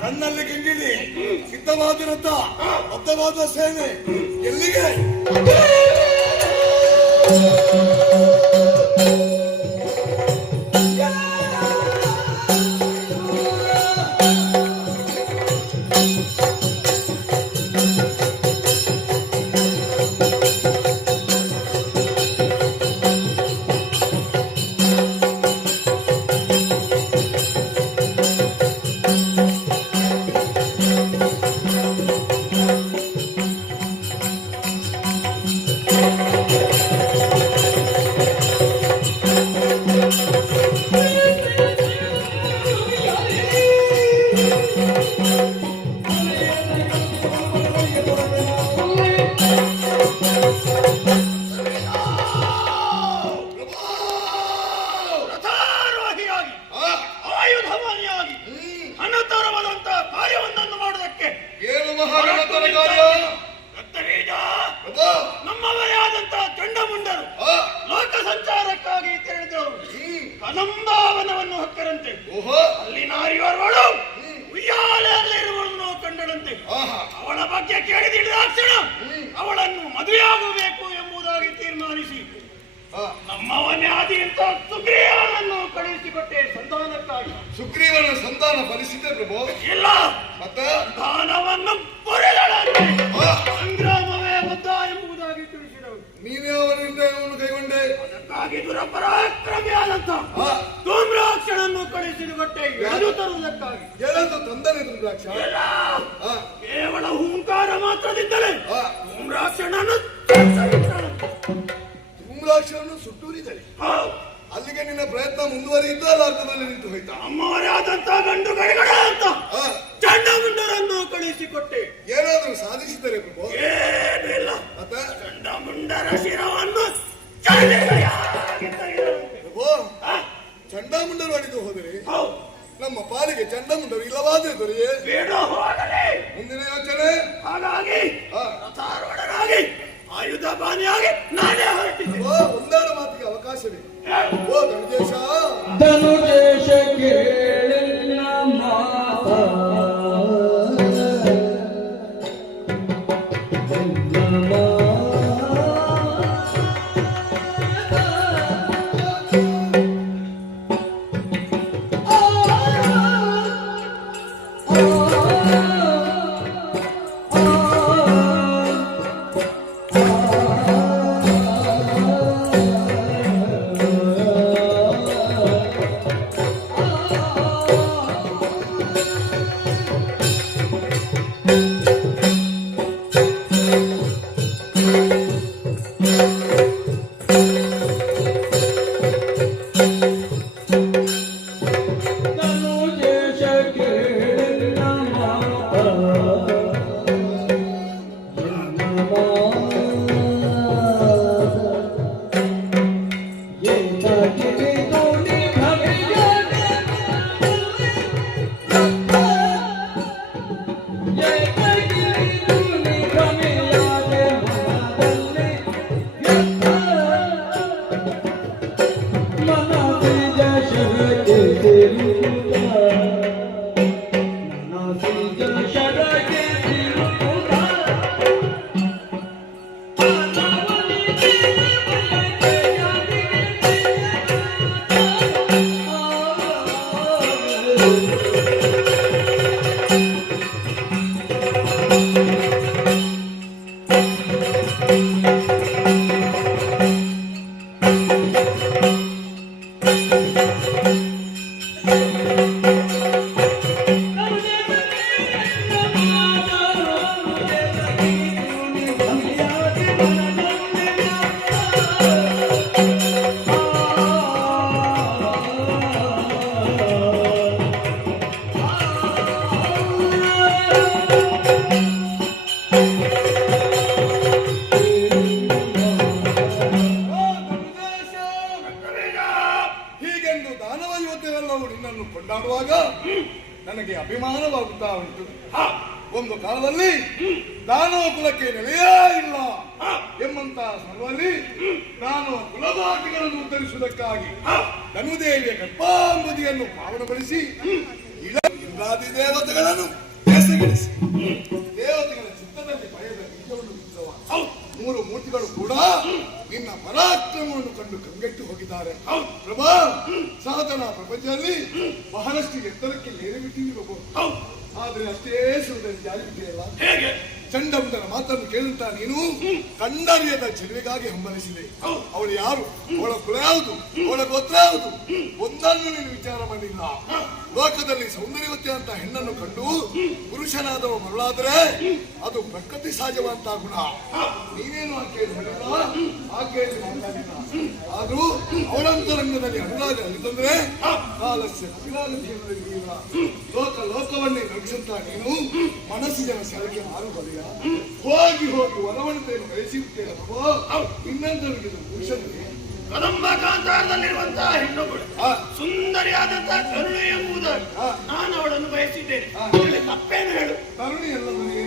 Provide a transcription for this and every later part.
ಕಣ್ಣಲ್ಲಿ ಗಿಂಗಿಲಿ ಸಿದ್ಧವಾದಿರುತ್ತ ಬದ್ಧವಾದ ಸೇನೆ ಎಲ್ಲಿಗೆ ಕಂಡಳಂತೆ. ಓಹೋ, ಅಲ್ಲಿ ನಾರಿಯವಳು ಉಯ್ಯಾಲೆಯಲ್ಲಿ ಇರುವುದನ್ನು ಕಂಡಳಂತೆ. ಅವಳ ಬಗ್ಗೆ ಕೇಳಿದಿಡಿದಾಕ್ಷಣ ಅವಳನ್ನು ಮದುವೆಯಾಗಬೇಕು ಎಂಬುದಾಗಿ ತೀರ್ಮಾನಿಸಿ ನಮ್ಮವನೇ ಆದಿ ಅಂತ ಸುಗ್ರೀವನನ್ನು ಕಳುಹಿಸಿಕೊಟ್ಟೆ ಸಂಧಾನಕ್ಕಾಗಿ. ಸುಗ್ರೀವನ ಸಂತಾನ ಫಲಿಸಿದೆ ಪ್ರಭು. ಇಲ್ಲ, ಮತ್ತೆ ಸಂಧಾನವನ್ನು ಕೊರೆದಳಂತೆ. ಸಂಗ್ರಾಮವೇ ಬದ್ಧ ಎಂಬುದಾಗಿ ತಿಳಿಸಿದಳು. ನೀನೇ ಅವರ ನಿರ್ಣಯವನ್ನು ಕೈಗೊಂಡೆ. ಅದಕ್ಕಾಗಿ ದುರಪರಾಕ್ರಮಿಯಾದಂತ ಧೂಮ್ರಾಕ್ಷನನ್ನು ಕಳಿಸಿಕೊಟ್ಟೆ ಎಳೆದು ತರುವುದಕ್ಕಾಗಿ. ಎಳೆದು ತಂದನೆ ಧೂಮ್ರಾಕ್ಷ. ಕೇವಲ ಹೂಂಕಾರ ಮಾತ್ರದಿಂದಲೇ ಧೂಮ್ರಾಕ್ಷನನ್ನು ಧೂಮ್ರಾಕ್ಷನನ್ನು ಸುಟ್ಟೂರಿದಳೆ. ಅಲ್ಲಿಗೆ ನಿನ್ನ ಪ್ರಯತ್ನ ಮುಂದುವರಿಯಿತು, ಅಲ್ಲ ಅರ್ಥದಲ್ಲಿ ನಿಂತು ಹೋಯ್ತಾ? ಅಮ್ಮವರೇ ಆದಂತ ಗಂಡು ಗಡಿಗಳ ಅಂತ ಚಂಡಮುಂಡರನ್ನು ಕಳಿಸಿಕೊಟ್ಟೆ. ಏನಾದರೂ ಸಾಧಿಸಿದರೆ ಪ್ರಭು? ಏನಿಲ್ಲ. ಮತ್ತೆ ಚಂಡಮುಂಡರ ಶಿರವನ್ನು ಪ್ರಭು, ಚಂಡಮುಂಡರು ಅಡಿದು ಹೋದರೆ ನಮ್ಮ ಪಾಲಿಗೆ ಚಂಡಮುಂಡರು ಇಲ್ಲವಾದ್ರೆ ದೊರೆಯೇ ಮುಂದಿನ ಯೋಚನೆ. ಹಾಗಾಗಿ ರಥಾರೂಢನಾಗಿ ಆಯುಧ ಬಾನಿಯಾಗಿ ನಾನೇ ಹೊರಟಿದ್ದೆ. ಒಂದಾರ ಮಾತಿಗೆ ಅವಕಾಶವೇ? ಓ ಧನುಜೇಶ, ಧನುಜೇಶ ಕೇಳಿನ ಮಾತ ಕೊಂಡಾಡುವಾಗ ನನಗೆ ಅಭಿಮಾನವಾಗುತ್ತಾ ಉಂಟು. ಒಂದು ಕಾಲದಲ್ಲಿ ದಾನವ ಕುಲಕ್ಕೆ ನೆಲೆಯೇ ಇಲ್ಲ ಎಂಬಂತಹ ಸಮಯದಲ್ಲಿ ನಾನು ಕುಲದಾಟಿಗಳನ್ನು ಉತ್ತರಿಸುವುದಕ್ಕಾಗಿ ಧನುದೇವಿಯ ಗರ್ಭಾಂಬುದಿಯನ್ನು ಪಾವನಗೊಳಿಸಿ ಇಂದ್ರಾದಿ ದೇವತೆಗಳನ್ನು ಎಸಗಿಡಿಸಿ ದೇವತೆಗಳ ಚಿತ್ತದಲ್ಲಿ ಭಯದ ಬೀಜವನ್ನು ಬಿತ್ತುವ 3 ಮೂರ್ತಿಗಳು ಕೂಡ ನಿನ್ನ ಪರಾಕ್ರಮವನ್ನು ಕಂಡು ಕಂಗೆಟ್ಟು ಹೋಗಿದ್ದಾರೆ. ಪ್ರಭಾ, ಸಾಧನಾ ಪ್ರಪಂಚದಲ್ಲಿ ಬಹಳಷ್ಟು ಎತ್ತರಕ್ಕೆ ಏರಿಬಿಟ್ಟಿರಬಹುದು. ಆದ್ರೆ ಅಷ್ಟೇ ಸುಲಭದಲ್ಲಿ ಜಾರಿಬಿಟ್ಟಿರಲ್ಲ. ಚಂಡಮುಂಡನ ಮಾತನ್ನು ಕೇಳುತ್ತ ನೀನು ಕಂಡರಿಯದ ಚೆಲುವೆಗಾಗಿ ಹಂಬಲಿಸಿದೆ. ಅವಳು ಯಾರು, ಅವಳ ಕುಲ ಯಾವುದು, ಅವಳ ಗೋತ್ರ ಯಾವುದು, ಒಂದನ್ನು ನೀನು ವಿಚಾರ ಮಾಡಿಲ್ಲ. ಲೋಕದಲ್ಲಿ ಸೌಂದರ್ಯವತಿ ಅಂತ ಹೆಣ್ಣನ್ನು ಕಂಡು ಪುರುಷನಾದವ ಮರಳಾದರೆ ಅದು ಪ್ರಕೃತಿ ಸಹಜವಂತ ಗುಣ. ನೀನೇನು ಆಕೆಯನ್ನು ಮಾಡಿಲ್ಲ, ಆಕೆಯಲ್ಲಿ ಮಾತಾಡಿಲ್ಲ. ಆದ್ರೂ ಅವಳಂತರಂಗದಲ್ಲಿ ಅನುರಾಗ ಅಲ್ಲಿತಂದ್ರೆ ಕಾಲಸ್ಯ ಲೋಕವನ್ನೇ ನಗಿಸುತ್ತ ನೀನು ಮನಸ್ಸಿನ ಸೆಳಗೆ ಮಾರು ಬರೆಯ ಹೋಗಿ ಹೋಗಿ ವರವಣತೆಯನ್ನು ಬಯಸಿಬಿಟ್ಟೇನೆ. ಇನ್ನೊಂದರಿಗೆ ಪುರುಷನಿಗೆ ಕದಂಬ ಕಾಂತಾರದಲ್ಲಿರುವಂತಹ ಹೆಣ್ಣುಗಳು ಸುಂದರಿಯಾದಂತಹ ಕರುಣೆ ಎಂಬುದಾಗಿ ನಾನು ಅವಳನ್ನು ಬಯಸಿದ್ದೇನೆ. ತಪ್ಪೇನು ಹೇಳು? ಕರುಣೆ ಎಲ್ಲವೇ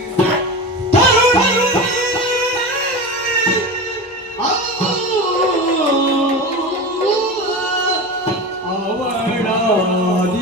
ಅವಳ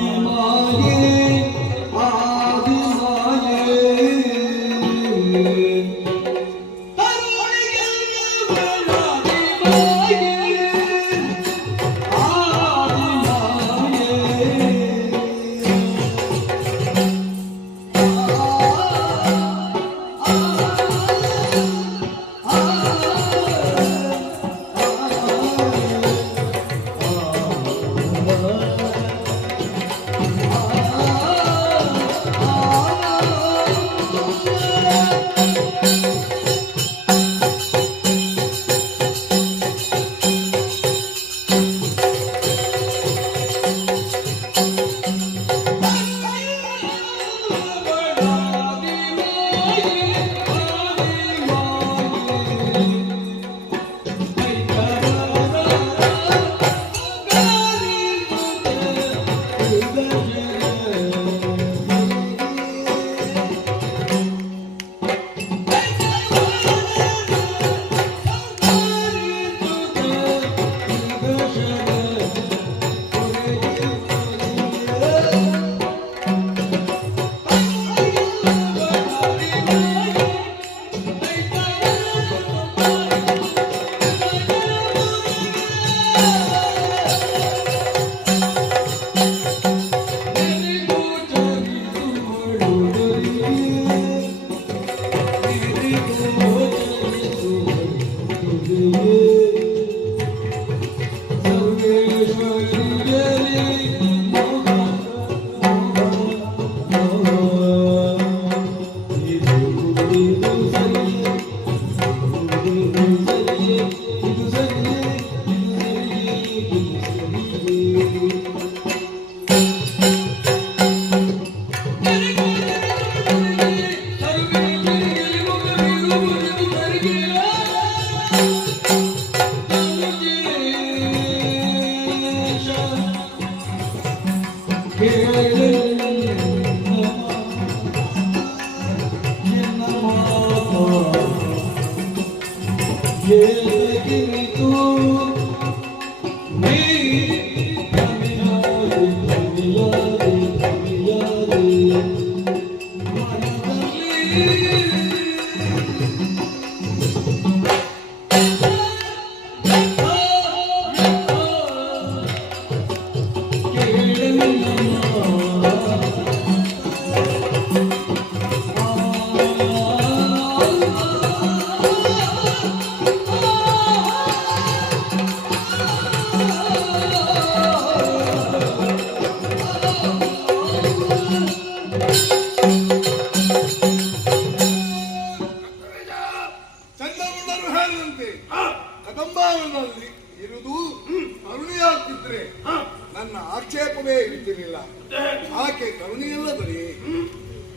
ಆಕೆ ಕರುಣೆಯಲ್ಲ ಬರೀ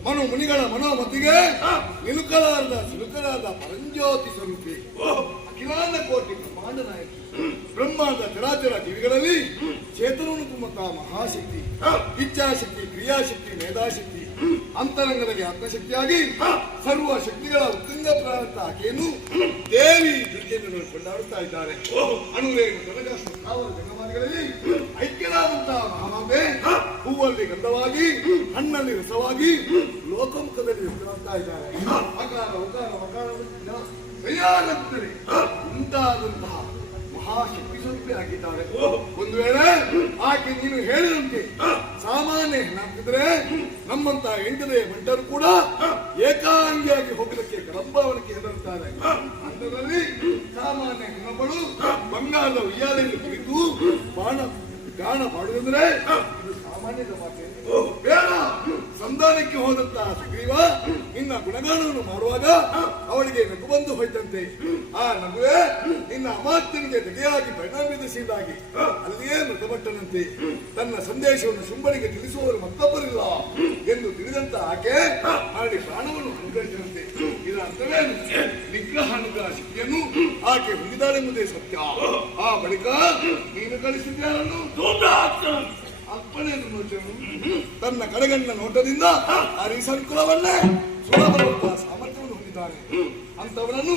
ಮನು ಮುನಿಗಳ ಮನೋಮತಿಗೆ ನಿಲುಕಲಾರದ ಸಿಲುಕಲಾದ ಪರಂಜ್ಯೋತಿ ಸ್ವರೂಪಿ ಅಖಿಲಾಂಡ ಕೋಟಿ ಬ್ರಹ್ಮಾಂಡ ನಾಯಕಿ ಬ್ರಹ್ಮಾಂಡ ಚರಾಚರ ಜೀವಿಗಳಲ್ಲಿ ಚೇತನವನ್ನು ತುಂಬುತ್ತಾ ಮಹಾಶಕ್ತಿ ಇಚ್ಛಾಶಕ್ತಿ ಕ್ರಿಯಾಶಕ್ತಿ ಮೇಧಾಶಕ್ತಿ ಅಂತರಂಗದಲ್ಲಿ ಆತ್ಮಶಕ್ತಿಯಾಗಿ ಸರ್ವ ಶಕ್ತಿಗಳ ಉತ್ತುಂಗ ಪ್ರಾರಂತ ಆಕೆಯನ್ನು ದೇವಿ ದುರ್ಗೆಯನ್ನು ಕೊಂಡಾಡುತ್ತಾ ಇದ್ದಾರೆ. ಅಣುರೇಣು ಜಂಗಮಾದಿಗಳಲ್ಲಿ ಐಕ್ಯರಾದಂತಹ ಮಹಾಮಾತೆ ಹೂವಲ್ಲಿ ಗಂಧವಾಗಿ ಹಣ್ಣಲ್ಲಿ ರಸವಾಗಿ ಲೋಕಮುಖದಲ್ಲಿ ವ್ಯಕ್ತವಾಗ್ತಾ ಇದ್ದಾರೆ. ಅಕಾರ ಉಕಾರ ಮಕಾರ ಸರಿಯಾಗುತ್ತದೆ ಉಂಟಾದಂತಹ ಮಹಾಶಕ್ತಿ ಸ್ವರೂಪಿ ಆಗಿದ್ದಾರೆ. ಒಂದು ವೇಳೆ ಆಕೆ ನೀನು ಹೇಳಿದಂತೆ ಸಾಮಾನ್ಯ ಹೆಣ್ಣಾಗ್ತಿದ್ರೆ ನಮ್ಮಂತ ಎಂಟನೇ ಬಂಟರು ಕೂಡ ಏಕಾಂಗಿಯಾಗಿ ಹೋಗಲಿಕ್ಕೆ ಕಡಂಬಾವಣಿಗೆ ಹೆದರುತ್ತಾರೆ. ಅಂತರಲ್ಲಿ ಸಾಮಾನ್ಯ ಹೆಣ್ಣೊಬ್ಬಳು ಬಂಗಾರದ ಉಯ್ಯಾಲೆಯಲ್ಲಿ ಕುಳಿತು ಗಾಣ ಮಾಡುವುದಂದ್ರೆ ಇದು ಸಾಮಾನ್ಯದ ಮಾತೆ. ಬೇಡ ಸಂಧಾನಕ್ಕೆ ಹೋದಂತಹ ಸುಗ್ರೀವ ನಿನ್ನ ಗುಣಗಾನವನ್ನು ಮಾಡುವಾಗ ಅವಳಿಗೆ ನಗು ಬಂದು ಹೋಯ್ತಂತೆ. ಆ ನಗುವೆ ನಿನ್ನ ಅಮಾತ್ಯನಿಗೆ ತೆಗೆಯಾಗಿ ಪರಿಣಾಮಿಸಿದಾಗಿ ಅಲ್ಲಿಯೇ ಮೃತಪಟ್ಟನಂತೆ. ತನ್ನ ಸಂದೇಶವನ್ನು ಶುಂಭನಿಗೆ ತಿಳಿಸುವವರು ಮತ್ತೊಬ್ಬರಿಲ್ಲ ಎಂದು ತಿಳಿದಂತ ಆಕೆ ಮಾಡಿ ಪ್ರಾಣವನ್ನು ಅನುಗ್ರಹಿಸಿದಂತೆ. ಇದರ ಅರ್ಥವೇನು? ನಿಗ್ರಹ ಅನುಗ್ರಹ ಶಕ್ತಿಯನ್ನು ಆಕೆ ಹೊಂದಿದ್ದಾಳೆಂಬುದೇ ಸತ್ಯ. ಆ ಬಳಿಕ ನೀನು ಕಳಿಸಿದ್ಯಾರನ್ನು ಅಪ್ಪಣೆಯನ್ನು ನೋಟನು ತನ್ನ ಕಡೆಗಣ್ಣ ನೋಟದಿಂದ ಹರಿಸಂಕುಲವನ್ನೇ ಸುಲಭವಾದ ಸಾಮರ್ಥ್ಯವನ್ನು ಹೊಂದಿದ್ದಾನೆ. ಅಂತವನನ್ನು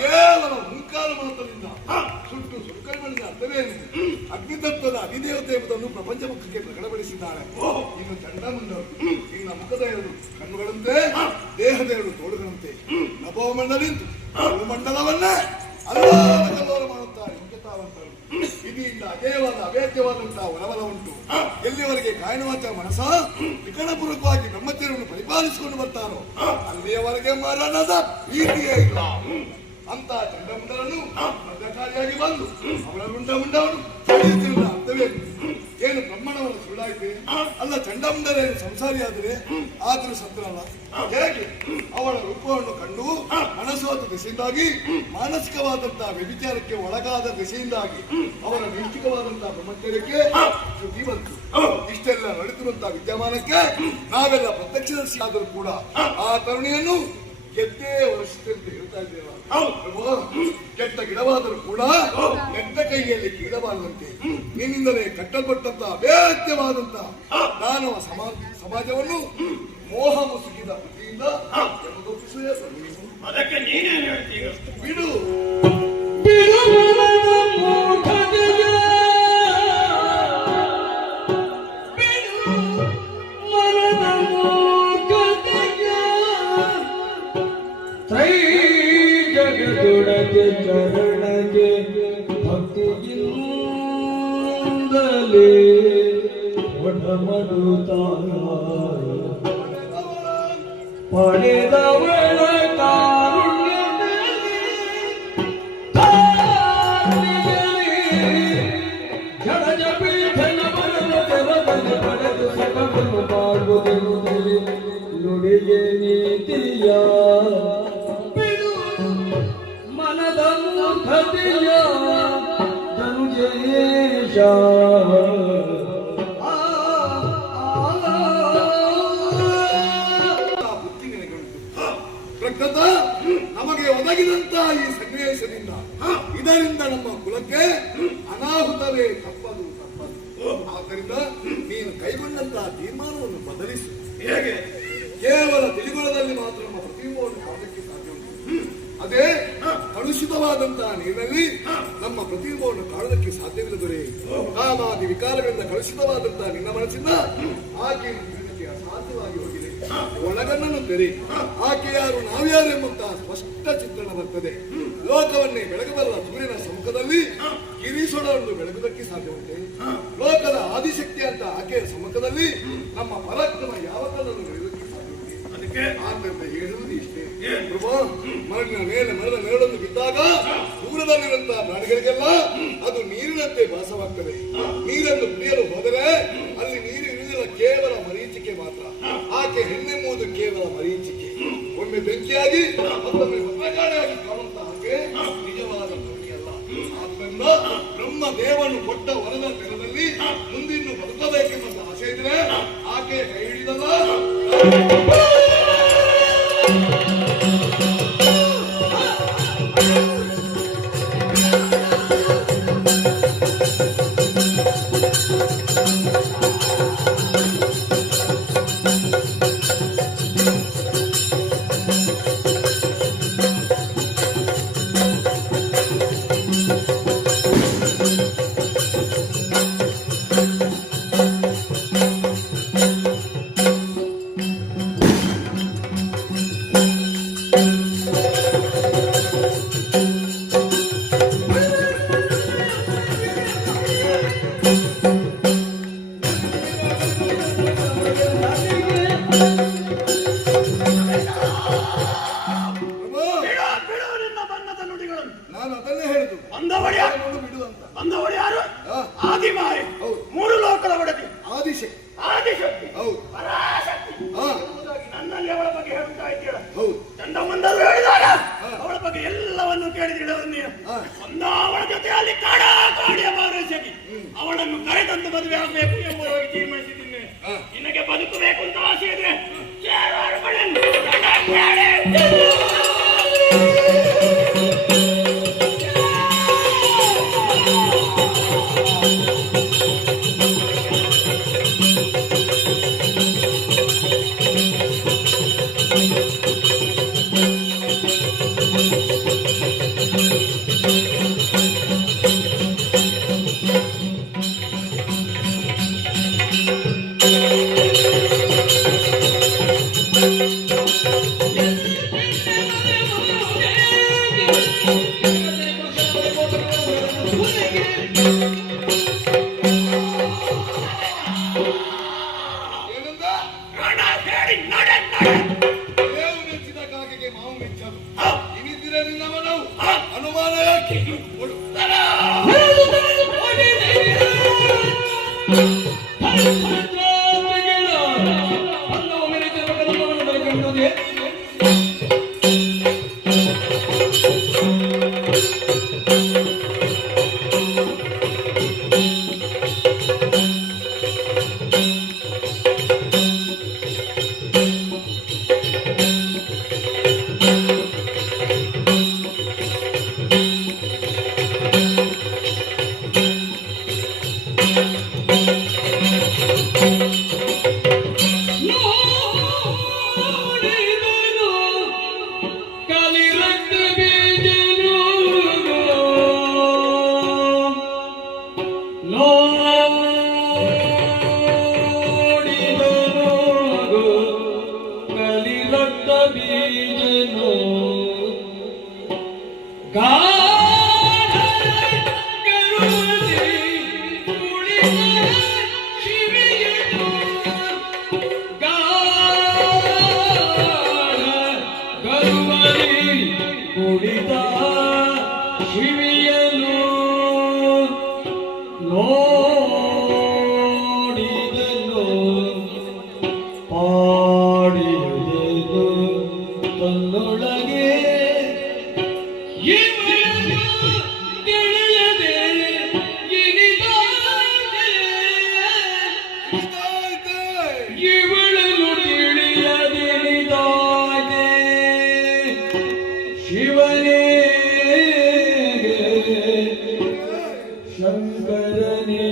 ಕೇವಲ ಮುಂಕಾಲ ಮಾತ್ರದಿಂದ ಸುಟ್ಟು ಸುರುಕೈ ಮಾಡಿದ ಅರ್ಥವೇನು? ಅಗ್ನಿತತ್ವದ ಅಧಿದೇವತೆ ಎಂಬುದನ್ನು ಪ್ರಪಂಚ ಮುಖಕ್ಕೆ ಪ್ರಕಟಪಡಿಸಿದ್ದಾಳೆ. ಇನ್ನು ಚಂಡಮುಂಡರು ನಿನ್ನ ಮುಖದ ಎರಡು ಕಣ್ಣುಗಳಂತೆ ದೇಹದ ಎರಡು ತೋಳುಗಳಂತೆ ನಭೋಮಂಡಲಿಂತು ಮಂಡಲವನ್ನೇ ಅಲ್ಲೋಲ ಮಾಡುತ್ತಾರೆ. ಇದೀಗ ಅಜೇಯವಾದ ಅಭೇದ್ಯವಾದಂತಹ ಒಳಬಲ ಉಂಟು. ಎಲ್ಲಿವರೆಗೆ ಕಾಯನವಾಚ ಮನಸ ವಿಕರಣಪೂರ್ವಕವಾಗಿ ಬ್ರಹ್ಮಚರ್ಯವನ್ನು ಪರಿಪಾಲಿಸಿಕೊಂಡು ಬರ್ತಾರೋ ಅಲ್ಲಿಯವರೆಗೆ ಮರಣದ ಭೀತಿಯೇ ಇಲ್ಲ. ಅಂತ ಚಂಡಮುಂಡರನ್ನು ಬದ್ಧಕಾರಿಯಾಗಿ ಬಂದು ಅವಳ ಮುಂಡವನ್ನು ಚಡಿಯುತ್ತಿರುವ ಅರ್ಥವೇ ಏನು? ಬ್ರಹ್ಮಣವನ್ನು ಸುಳ್ಳಾಯಿತೆ ಅಲ್ಲ. ಚಂಡಮುಂಡರೇನು ಸಂಸಾರಿಯಾದರೆ ಆದರೂ ಸತ್ರಲ್ಲ. ಹೇಗೆ ಅವಳ ರೂಪವನ್ನು ಕಂಡು ಮನಸ್ಸೋದ ದೆಸೆಯಿಂದಾಗಿ ಮಾನಸಿಕವಾದಂತಹ ವ್ಯಭಿಚಾರಕ್ಕೆ ಒಳಗಾದ ದೆಸೆಯಿಂದಾಗಿ ಅವರ ನೈಷ್ಠಿಕವಾದಂತಹ ಬ್ರಹ್ಮಚರ್ಯಕ್ಕೆ ಶ್ರುತಿ ಬಂತು. ಇಷ್ಟೆಲ್ಲ ನಡೆದಿರುವಂತಹ ವಿದ್ಯಮಾನಕ್ಕೆ ನಾವೆಲ್ಲ ಪ್ರತ್ಯಕ್ಷದರ್ಶಿ ಆದರೂ ಕೂಡ ಆ ತರುಣಿಯನ್ನು ಗೆದ್ದೇ ವರ್ಷದಂತೆ ಹೇಳ್ತಾ ಇದ್ದೇವೆ. ಕೆಟ್ಟ ಗಿಡವಾದರೂ ಕೂಡ ನೆಟ್ಟ ಕೈಯಲ್ಲಿ ಕೀಳಬಾರದಂತೆ ನಿನ್ನಿಂದಲೇ ಕಟ್ಟಲ್ಪಟ್ಟಂತಹ ಅಭೇದ್ಯವಾದಂತಹ ನಾನು ಸಮಾಜವನ್ನು ಮೋಹ ಮುಸುಕಿದ ಬುದ್ಧಿಯಿಂದ ಅದಕ್ಕೆ ನೀನೇನು ಹೇಳ್ತೀಯ? ಬಿಡು ಜಗದೊಡಗೆ ಚರಣಗೆ ಭಕ್ತಿಯಿಂದಲೇ ಒಡಮಡುತ್ತ ಪಡೆದವಳ ಜಡಜ ಪೀಠನ ಬರಲು ಪಡೆದು ಸಕಲನ್ನು ಮಾಡುವುದೆಂಬುದೇ ನುಡಿಗೆ ನೀತಿಯ ಪ್ರಕೃತ ನಮಗೆ ಒದಗಿದಂತಹ ಈ ಸನ್ನಿವೇಶದಿಂದ ಇದರಿಂದ ನಮ್ಮ ಕುಲಕ್ಕೆ ಅನಾಹುತವೇ ತಪ್ಪದು. ಆದ್ದರಿಂದ ನೀನು ಕೈಗೊಂಡಂತಹ ತೀರ್ಮಾನವನ್ನು ಬದಲಿಸು. ಹೇಗೆ? ಕೇವಲ ತಿಳಿಗುಣದಲ್ಲಿ ಮಾತ್ರ ನಮ್ಮ ಪ್ರತಿಭೆಯನ್ನು ಕಾಣಕ್ಕೆ ಸಾಧ್ಯ ಉಂಟು. ಅದೇ ಕಲುಷಿತವಾದಂತಹ ನೀರಿನಲ್ಲಿ ನಮ್ಮ ಪ್ರತಿಭೆಯನ್ನು ಕಾಣೋದಕ್ಕೆ ಸಾಧ್ಯವಿಲ್ಲ. ದೊರೆ ಕಾಮಾದಿ ವಿಕಾರಗಳಿಂದ ಕಲುಷಿತವಾದಂತಹ ನಿನ್ನ ಮನಸ್ಸಿಂದ ಆಕೆ ಅಸಾಧ್ಯವಾಗಿ ಹೋಗಿದೆ. ಒಳಗಣ್ಣನ್ನು ತೆರೆ. ಆಕೆ ಯಾರು ನಾವ್ಯಾರು ಎಂಬಂತಹ ಸ್ಪಷ್ಟ ಚಿತ್ರಣ ಬರ್ತದೆ. ಲೋಕವನ್ನೇ ಬೆಳಗಬಲ್ಲ ಸೂರ್ಯನ ಸಮ್ಮುಖದಲ್ಲಿ ಗಿರೀಶೊಡನ್ನು ಬೆಳಗುವುದಕ್ಕೆ ಸಾಧ್ಯ ಉಂಟೆ? ಲೋಕದ ಆದಿಶಕ್ತಿ ಅಂತ ಆಕೆಯ ಸಮ್ಮುಖದಲ್ಲಿ ನಮ್ಮ ಪರಾಕ್ರಮ ಯಾವ ಕಾಲದಲ್ಲಿ ನಡೆಯುವುದಕ್ಕೆ ಸಾಧ್ಯ ಉಂಟೆ? ಅದಕ್ಕೆ ಆದ್ದರಿಂದ ಹೇಳುವುದು ಇಷ್ಟೇ. ಮರಳಿನ ಮೇಲೆ ಮರದ ನೆರಳನ್ನು ಬಿದ್ದಾಗ ದೂರದಲ್ಲಿರುವಂತಹ ಪ್ರಾಣಿಗಳಿಗೆಲ್ಲ ಅದು ನೀರಿನಂತೆ ಭಾಸವಾಗ್ತದೆ. ನೀರನ್ನು ಕುಡಿಯಲು ಹೋದರೆ ಅಲ್ಲಿ ನೀರು ಇರುವುದಿಲ್ಲ, ಕೇವಲ ಮರೀಚಿಕೆ ಮಾತ್ರ. ಆಕೆ ಹೆಣ್ಣೆಂಬುದು ಕೇವಲ ಮರೀಚಿಕೆ. ಒಮ್ಮೆ ಬೆಂಕಿಯಾಗಿ ಮತ್ತೊಮ್ಮೆ ಭದ್ರಕಾಳಿಯಾಗಿ ಕಾಣುವಂತಹ ಆಕೆ ನಿಜವಾದ ಭೂಮಿಯಲ್ಲ. ಆದ್ದರಿಂದ ಬ್ರಹ್ಮ ದೇವನು ಕೊಟ್ಟ ವರದ ನೆಲದಲ್ಲಿ ಮುಂದಿನ್ನು ಬದುಕಬೇಕೆಂಬ ಆಸೆ ಇದ್ರೆ ಆಕೆ ಪ್ರಭು, ಬಿಡು ಬಿಡು ನಿನ್ನ ಬಣ್ಣದ ನುಡಿಗಳನ್ನು. ನಾನು ಅದನ್ನೇ ಹೇಳುದು ಬಂದವಳು ಯಾರು? ಅವನನ್ನು ಬಿಡು ಅಂತ. ಬಂದವಳು ಯಾರು? ಆ. ಆದಿಮಾರಿ, ಹೌದು. ಮೂರು ಲೋಕದ ಒಡತಿ, ಆದಿಶಕ್ತಿ. ಆದಿಶಕ್ತಿ, ಹೌದು. ಪರಾಶಕ್ತಿ. ಹಾ ಎಂಬುದಾಗಿ ನನ್ನಲ್ಲಿ ಅವಳ ಬಗ್ಗೆ ಹೇಳ್ತಾ ಇದ್ದೀಳ. ಹೌದು. ಚಂಡಮಂದರು ಹೇಳಿದಾಗ ಅವಳ ಬಗ್ಗೆ ಎಲ್ಲವನ್ನು ಕೇಳಿದಿಡಲು ನೀನು. ಹಾ. ಒಂದು ಅವಳ ಜೊತೆಯಲ್ಲಿ ಕಾಡಿಯ ಬಾರಸಗಿ ಅವಳನ್ನು ಕರೆತಂದು ಮದುವೆ ಆಗಬೇಕು ಎಂಬುದಾಗಿ ತೀರ್ಮಾನಿಸಿದ್ದೀನಿ. ನಿನಗೆ ಬದುಕಬೇಕು ಅಂತ ಆಸೆ ಇದ್ರೆ ಏನಂದ? ರಣ ಹೇಳಿ ನಡೆ ನಡೆ. ದೇವು ಮೆಚ್ಚಿದ ಕಾಗೆಗೆ ಮಾವು ಮೆಚ್ಚದು. ಇನ್ನಿದ್ದರೆ ನಿನ್ನ ಮನವು ಅನುಮಾನ ಯಾಕೆ? ಕೊಡು. ಕುಡಿದ ಶಿವಿಯನು ನೋಡಿದನು ಪಾಡಿದನು ತನ್ನೊಳಗೆ ಇವನು ತಿಳಿಯದೆ ಇನಿದಾಗೆ ಇದಾಯ್ತೆ. ಇವಳನ್ನು ತಿಳಿಯದಿಳಿದಾಗೆ ಶಿವನೇ ಶಂಕರನೇ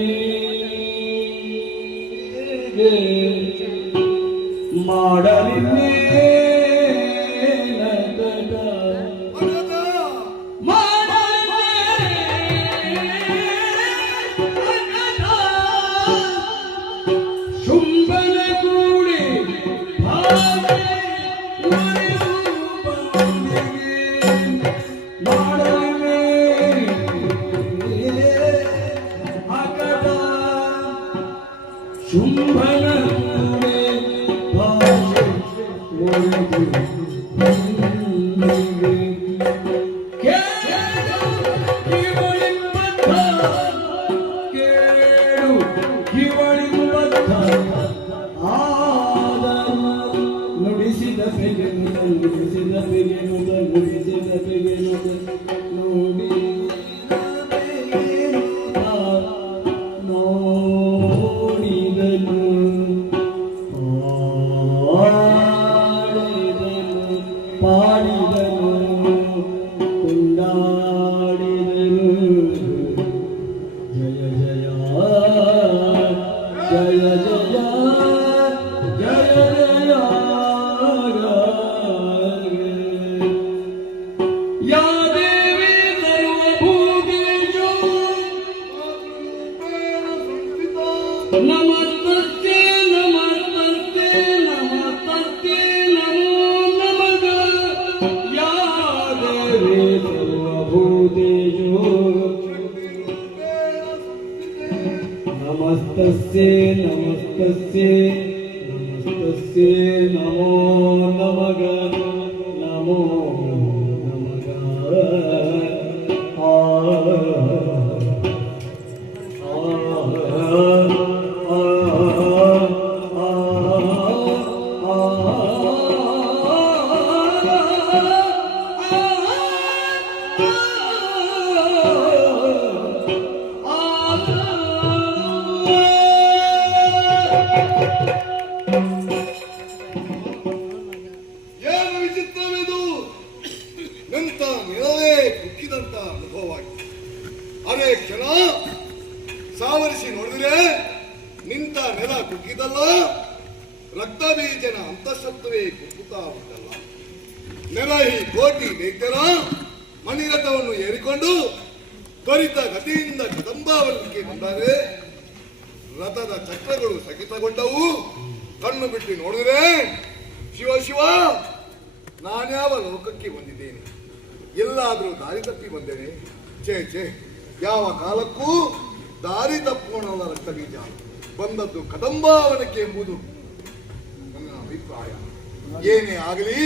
ಮಾಡಲಿನ್ನೇನದ ಅನದ. ಶುಂಭನ ಕೂಡಿ ಶುಂಭನ ಕೂಡೆ ಭಾಷೆ ನಮಸ್ತಸ್ಯೆ ನಮಸ್ತಸ್ಯೆ ನಮೋ ನಮಗ ನಮೋ ನಮಗ ಏನು ವಿಚಿತ್ರವಿದು? ನಿಂತ ನೆಲವೇ ಕುಕ್ಕಿದಂತ ಅನುಭವವಾಗಿದೆ. ಅದೇ ಕ್ಷಣ ಸಾವರಿಸಿ ನೋಡಿದ್ರೆ ನಿಂತ ನೆಲ ಕುಕ್ಕಿದಲ್ಲ, ರಕ್ತ ಬೀಜನ ಅಂತಃಸತ್ವವೇ ಕುಕ್ಕುತ್ತಾ ಉಂಟಲ್ಲ. ನೆಲಹಿ ಕೋಟಿ ದೈತ್ಯರ ಮಣಿರಥವನ್ನು ಏರಿಕೊಂಡು ತ್ವರಿತ ಗತಿಯಿಂದ ಕದಂಬಾವಲಕ್ಕೆ ಬಂದರೆ ರಥದ ಚಕ್ರಗಳು ಸ್ಥಗಿತಗೊಂಡವು. ಕಣ್ಣು ಬಿಟ್ಟು ನೋಡಿದ್ರೆ ಶಿವ ಶಿವ, ನಾನ್ಯಾವ ಲೋಕಕ್ಕೆ ಬಂದಿದ್ದೇನೆ? ಎಲ್ಲಾದರೂ ದಾರಿ ತಪ್ಪಿ ಬಂದೇನೆ? ಛೇ ಛೇ, ಯಾವ ಕಾಲಕ್ಕೂ ದಾರಿ ತಪ್ಪೋಣಲ್ಲ ರಕ್ತ ಬೀಜ. ಬಂದದ್ದು ಕದಂಬಾವನಕ್ಕೆ ಎಂಬುದು ನನ್ನ ಅಭಿಪ್ರಾಯ. ಏನೇ ಆಗಲಿ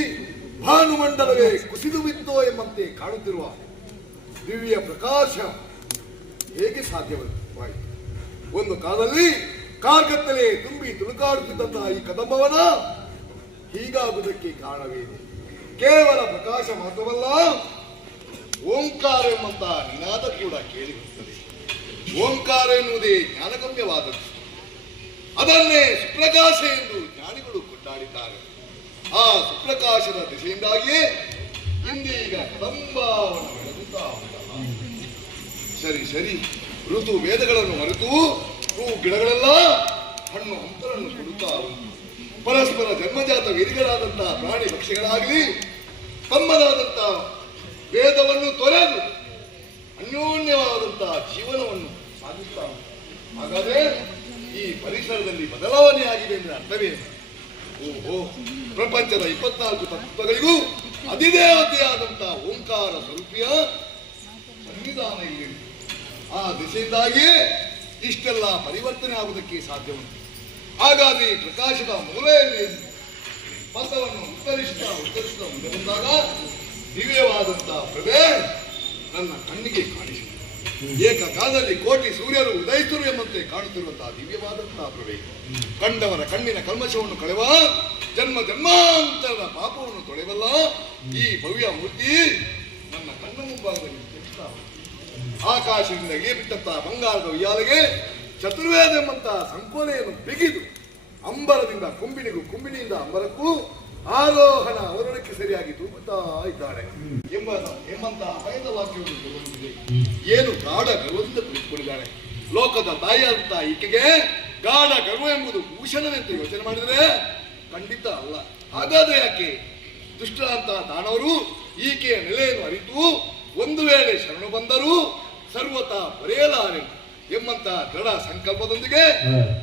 ಭಾನುಮಂಡಲವೇ ಕುಸಿದು ಬಿತ್ತೋ ಎಂಬಂತೆ ಕಾಣುತ್ತಿರುವ ದಿವ್ಯ ಪ್ರಕಾಶ ಹೇಗೆ ಸಾಧ್ಯವಾಯಿತು? ಒಂದು ಕಾಲದಲ್ಲಿ ಕಾರ್ಗತ್ತಲೆ ತುಂಬಿ ತುಳುಕಾಡುತ್ತಿದ್ದಂತಹ ಈ ಕದಂಬವನ ಹೀಗಾಗುವುದಕ್ಕೆ ಕಾರಣವೇನು? ಕೇವಲ ಪ್ರಕಾಶ ಮಾತ್ರವಲ್ಲ, ಓಂಕಾರ ಎಂಬಂತಹ ನಿನಾದ ಕೂಡ ಕೇಳಿಬರುತ್ತದೆ. ಓಂಕಾರ ಎನ್ನುವುದೇ ಜ್ಞಾನಗಮ್ಯವಾದದ್ದು. ಅದನ್ನೇ ಸುಪ್ರಕಾಶ ಎಂದು ಜ್ಞಾನಿಗಳು ಕೊಂಡಾಡಿದ್ದಾರೆ. ಆ ಸುಪ್ರಕಾಶದ ದಿಶೆಯಿಂದಾಗಿಯೇ ಇಂದೀಗ ಕದಂಬಾವನ ಬೆಳಗುತ್ತಾ ಉಂಟಲ್ಲ. ಸರಿ ಸರಿ, ಋತು ವೇದಗಳನ್ನು ಮರೆತು ಹೂ ಗಿಡಗಳೆಲ್ಲ ಹಣ್ಣು ಹಂತರನ್ನು ಕೊಡುತ್ತಾ ಉಂಟು. ಪರಸ್ಪರ ಜನ್ಮಜಾತ ವೇದಿಗಳಾದಂತಹ ಪ್ರಾಣಿ ಪಕ್ಷಿಗಳಾಗಲಿ ತಮ್ಮದಾದಂತಹ ವೇದವನ್ನು ತೊರೆದು ಅನ್ಯೋನ್ಯವಾದಂತಹ ಜೀವನವನ್ನು ಸಾಗಿಸ್ತಾ ಉಂಟು. ಹಾಗಾದ್ರೆ ಈ ಪರಿಸರದಲ್ಲಿ ಬದಲಾವಣೆ ಆಗಿದೆ ಎಂದರೆ ಅರ್ಥವೇನು? ಓಹೋ, ಪ್ರಪಂಚದ 24 ತತ್ವಗಳಿಗೂ ಅಧಿದೇವತೆಯಾದಂತಹ ಓಂಕಾರ ಸ್ವರೂಪಿಯ ಸಂವಿಧಾನ ಇಲ್ಲಿ. ಆ ದಿಶೆಯಿಂದಾಗಿಯೇ ಇಷ್ಟೆಲ್ಲ ಪರಿವರ್ತನೆ ಆಗುವುದಕ್ಕೆ ಸಾಧ್ಯ ಉಂಟು. ಹಾಗಾಗಿ ಪ್ರಕಾಶದ ಮೂಲೆಯಲ್ಲಿ ಪಥವನ್ನು ಉತ್ತರಿಸ್ತಾ ಮುಂದೆ ಬಂದಾಗ ದಿವ್ಯವಾದಂತಹ ಪ್ರಭೆ ನನ್ನ ಕಣ್ಣಿಗೆ ಕಾಣಿಸಿತು. ಏಕಕಾಲದಲ್ಲಿ ಕೋಟಿ ಸೂರ್ಯರು ಉದಯಿತರು ಎಂಬಂತೆ ಕಾಣುತ್ತಿರುವಂತಹ ದಿವ್ಯವಾದಂತಹ ಪ್ರಭೆ, ಕಂಡವರ ಕಣ್ಣಿನ ಕಲ್ಮಶವನ್ನು ಕಳೆವ, ಜನ್ಮ ಜನ್ಮಾಂತರದ ಪಾಪವನ್ನು ತೊಳೆವಲ್ಲ ಈ ಭವ್ಯ ಮೂರ್ತಿ ನನ್ನ ಕಣ್ಣ ಮುಂಭಾಗದಲ್ಲಿ ನಿಂತಿರುತ್ತಾ ಉಂಟು. ಆಕಾಶದಿಂದ ಬಿಟ್ಟಂತಹ ಬಂಗಾರದ ಉಯ್ಯಾಲೆಗೆ ಚತುರ್ವೇದ ಎಂಬಂತಹ ಸಂಕೋಲೆಯನ್ನು ಬಿಗಿದು ಅಂಬರದಿಂದ ಕುಂಬಿನಿಗೂ ಕುಂಬಿನಿಯಿಂದ ಅಂಬರಕ್ಕೂ ಆರೋಹಣ ಅವರಣಕ್ಕೆ ಸರಿಯಾಗಿ ತೂಗುತ್ತಾ ಇದ್ದಾಳೆ ಎಂಬಂತಹ ಅಪಯದ ವಾಕ್ಯವನ್ನು ತಗೊಂಡಿದೆ. ಏನು ಗಾಢ ಗರ್ವದಿಂದ ಕುಳಿತುಕೊಂಡಿದ್ದಾಳೆ. ಲೋಕದ ತಾಯಿಯಾದಂತಹ ಈಕೆಗೆ ಗಾಢ ಗರ್ವ ಎಂಬುದು ಭೂಷಣವೆಂದು ಯೋಚನೆ ಮಾಡಿದರೆ ಖಂಡಿತ ಅಲ್ಲ. ಹಾಗಾದ್ರೆ ಯಾಕೆ ದುಷ್ಟರಂತಹ ದಾನವರು ಈಕೆಯ ನೆಲೆಯನ್ನು ಅರಿತು ಒಂದು ವೇಳೆ ಶರಣು ಬಂದರೂ ಸರ್ವತಾ ಬರೆಯಲಾರೆ ಎಂಬಂತಹ ದೃಢ ಸಂಕಲ್ಪದೊಂದಿಗೆ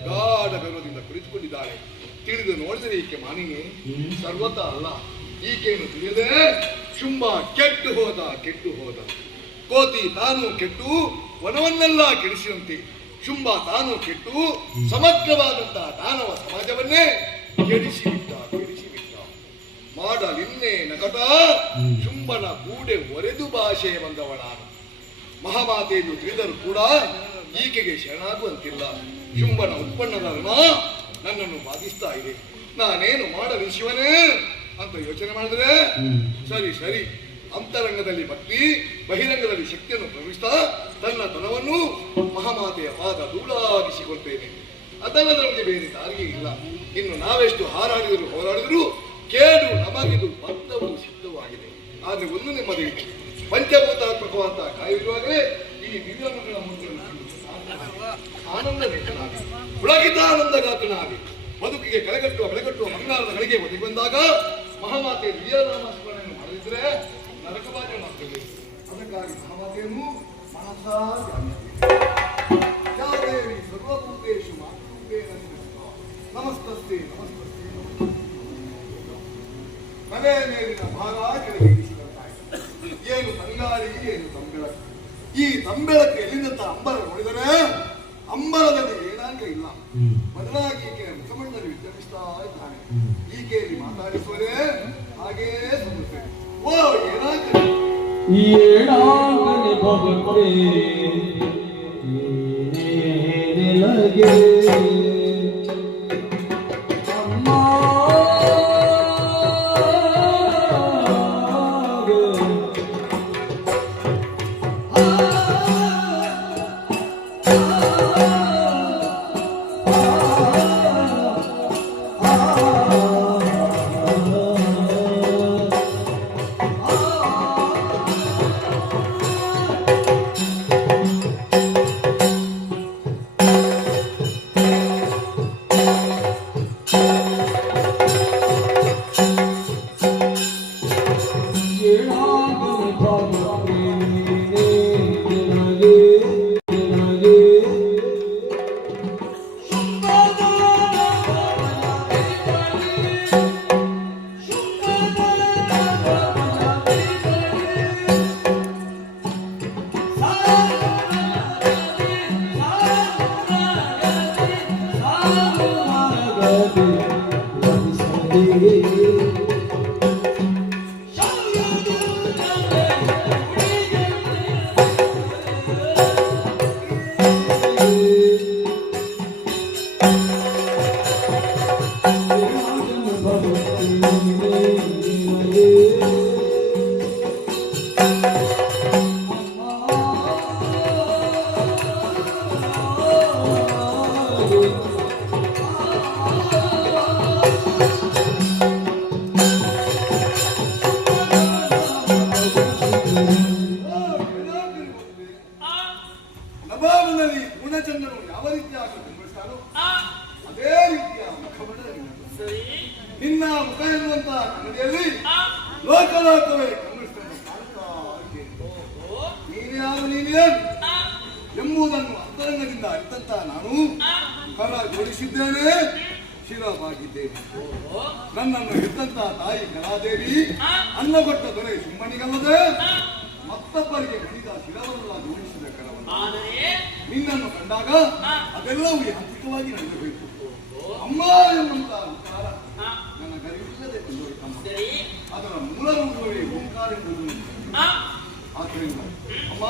ಗಾಢ ಗರ್ವದಿಂದ ಕುಳಿತುಕೊಂಡಿದ್ದಾಳೆ. ತಿಳಿದು ನೋಡಿದರೆ ಈಕೆ ಮಾನಿನಿ ಸರ್ವತ ಅಲ್ಲ. ಈಕೆಯನ್ನು ತಿಳಿಯದೆ ಶುಂಭ ಕೆಟ್ಟು ಹೋದ. ಕೋತಿ ತಾನು ಕೆಟ್ಟು ವನವನ್ನೆಲ್ಲ ಕೆಡಿಸಿದಂತೆ ಶುಂಭ ತಾನು ಕೆಟ್ಟು ಸಮಗ್ರವಾದಂತಹ ದಾನವ ಸಮಾಜವನ್ನೇ ಕೆಡಿಸಿಬಿಟ್ಟ. ಮಾಡಲಿನ್ನೇ ನಕಟ ಶುಂಭನ ಗೂಡೆ ಒರೆದು ಭಾಷೆ ಬಂದವಳ ಮಹಾಮಾತೆಯನ್ನು ತಿಳಿದರೂ ಕೂಡ ಈಕೆಗೆ ಶರಣಾಗುವಂತಿಲ್ಲ. ಶುಂಭನ ಉತ್ಪನ್ನದ ಋಣ ನನ್ನನ್ನು ಬಾಧಿಸ್ತಾ ಇದೆ. ನಾನೇನು ಮಾಡಲಿ ಶಿವನೇ ಅಂತ ಯೋಚನೆ ಮಾಡಿದ್ರೆ ಸರಿ ಅಂತರಂಗದಲ್ಲಿ ಭಕ್ತಿ, ಬಹಿರಂಗದಲ್ಲಿ ಶಕ್ತಿಯನ್ನು ಪ್ರವೇಶಿಸ್ತಾ ತನ್ನ ಧನವನ್ನು ಮಹಾಮಾತೆಯ ಪಾದ ಧೂಳಾಗಿಸಿಕೊಳ್ತೇನೆ. ಅದಲ್ಲದೆ ನಮಗೆ ಬೇರೆ ದಾರಿಯೇ ಇಲ್ಲ. ಇನ್ನು ನಾವೆಷ್ಟು ಹೋರಾಡಿದರೂ ಕೇಡು ನಮಗಿದು ಬದ್ಧವು ಸಿದ್ಧವಾಗಿದೆ. ಆದ್ರೆ ಒಂದು ನೆಮ್ಮದಿ ಇದೆ, ಪಂಚಭೂತಾತ್ಮಕವಾದ ಕಾಯಿರುವಾಗಲೇ ಈ ದಿವ್ಯಮಂಗಳ ಮೂರ್ತಿಯನ್ನು ಆನಂದವೇತನಾಗಿ ಪುಳಕಿತಾನಂದಗಾತನಾಗಿ ಬದುಕಿಗೆ ಬೆಳೆಗಟ್ಟುವ ಬಂಗಾರದ ಗಳಿಗೆ ಒದಗಿ ಬಂದಾಗ ಮಹಾಮಾತೆ ದಿವ್ಯನಾಮ ಸ್ಮರಣೆಯನ್ನು ಮಾಡದಿದ್ರೆ ನರಕಬಾಧ್ಯವಾಗ್ತದೆ. ಅದಕ್ಕಾಗಿ ಮಹಾಮಾತೆಯನ್ನು ಮನಸಾ ಧ್ಯಾನಿಸಿ ಸರ್ವಭೂತೇಷು ನಮಸ್ತಸ್ತೆ ತಲೆ ಮೇಲಿನ ಭಾಗ ಕೆಳಗೆ ಇರಿಸಿದಂತಾಯಿತು. ಏನು ತಂಗಾಳಿ, ಏನು ತಂಬೆಳಕು. ಈ ತಂಬೆಳಕು ಎಲ್ಲಿಂದ ಅಂಬರ ನೋಡಿದರೆ ಅಂಬರದಲ್ಲಿ ಏನಾಂಗ ಇಲ್ಲ. ಬದಲಾಗಿ ಈಕೆಯ ಮುಖಮಂಡಲಿ ವಿದ್ಯಮಿಸ್ತಾ ಇದ್ದಾನೆ. ಈಕೆಯಲ್ಲಿ ಮಾತಾಡಿಸುವರೆ ಹಾಗೇ ಸುಮ್ಮನೆ ಓ ಏನಾಗ್ತದೆ ಏಳಾಗನೆ ಭವಕ್ಕೆ ನಿನಗೆ ಅಮ್ಮ ನಭಾವನಲ್ಲಿ ಗುಣಚಂದ್ರನು ಯಾವ ರೀತಿಯಾಗಿ ಬಿಂಬಿಸ್ತಾನೋ ಅದೇ ರೀತಿಯ ಮುಖಮಂಡಲ ನಿನ್ನ ಮುಖ ಎನ್ನುವಂತ ಕನ್ನಡಿಯಲ್ಲಿ ಲೋಕಲೋಕವೇ ಗಮನಿಸ್ತಾನೆ ಕಾಣ್ತಾ ಇದೆ. ನೀನೇ ಎಂಬುದನ್ನು ಅಂತರಂಗದಿಂದ ಅರಿತಂತ ನಾನು ಕರ ಜೋಡಿಸಿದ್ದೇನೆ, ಶಿರವಾಗಿದ್ದೇನೆ. ನನ್ನನ್ನು ಹೆತ್ತಂತ ತಾಯಿ ಕಲಾದೇವಿ ಅನ್ನ ಕೊಟ್ಟ ದೊರೆ ಸುಮ್ಮನಿಗಲ್ಲದೆ ಮತ್ತೊಬ್ಬರಿಗೆ ಮಣಿದ ಶಿರವನ್ನೆಲ್ಲ ಜೋಡಿಸಿದ ಕರವನ್ನು ನಿನ್ನನ್ನು ಕಂಡಾಗ ಅದೆಲ್ಲವೂ ಯಾಂತ್ರಿಕವಾಗಿ ನಡೆಯಬೇಕು. ಅಮ್ಮ ಎಂಬಂತ ಉತ್ತರ ನನ್ನ ಗರಿವಿಲ್ಲದೆ ಕೊಂಡೊಯ್ತಮ್ಮ. ಅದರ ಮೂಲ ರೂಪವೇ ಓಂಕಾರ ಎಂಬುದು. ಆದ್ದರಿಂದ ಅಮ್ಮ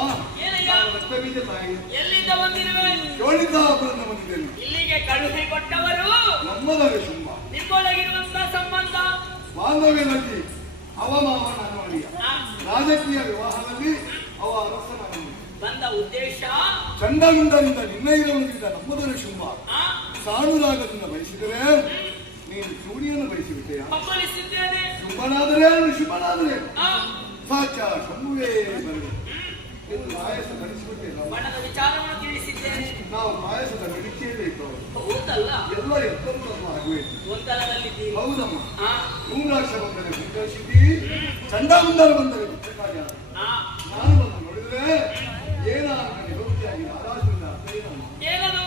ರಕ್ತಬೀಜ ತಾಯಿ ಎಲ್ಲಿಂದ ಬಂದಿರುವೆ? ಶೋಣಿತಾಪುರದ ಬಂದಿದ್ದೇನೆ. ಇಲ್ಲಿಗೆ ಕಳುಹಿ ಕೊಟ್ಟವರು ನಮ್ಮದವೇ ತುಂಬ ನಿಮ್ಮೊಳಗಿರುವಂತಹ ಸಂಬಂಧ ಬಾಂಧವ್ಯದಲ್ಲಿ ಅವಮಾವನ ಅನ್ವಯ, ರಾಜಕೀಯ ವ್ಯವಹಾರದಲ್ಲಿ ಅವ ಅರಸನ ಬಂದ ಉದ್ದೇಶ ಚಂಡಮುಂಡರಿಂದ ನಿನ್ನ ಇರುವುದರಿಂದ ನಮ್ಮದವೇ ಶುಂಭ ಸಾನುರಾಗದಿಂದ ಬಯಸಿದರೆ ನೀನು ಚೂಡಿಯನ್ನು ಬಯಸಿಬಿಟ್ಟೆಯ. ಶುಂಭನಾದರೆ ಶುಭನಾದರೆ ಸಾಚ ಶಂಭುವೇ ಬರಲಿ ಎಂದು ಪಾಯಸ ಕಳಿಸಿಬಿಟ್ಟೆ. ಬಣ್ಣದ ವಿಚಾರವನ್ನು ತಿಳಿಸಿದ್ದೇನೆ. ನಾವು ಪಾಯಸದ ಬೇಡಿಕೆಯಲ್ಲೇ ಇದ್ದವರು ಹೌದಲ್ಲ, ಎಲ್ಲ ಎತ್ತರನ್ನು ಆಗುವುದು. ಗೊಂದಲದಲ್ಲಿದ್ದೀರಿ. ಹೌದಮ್ಮ. ರೂಮ್ರಾಕ್ಷ ಬಂದರೆ ಬಿಕ್ಕಳಿಸಿದ್ದಿ, ಚಂಡಮುಂಡರ ಬಂದರೆ ಬಿಚ್ಚಕಾರ್ಯ. ನಾನು ಬಂದು ನೋಡಿದ್ರೆ ಏನಾಗಲಿ ಯೋಗ್ಯಾಗಿ ಆರಾಧನೆಯಿಂದ ಏನದು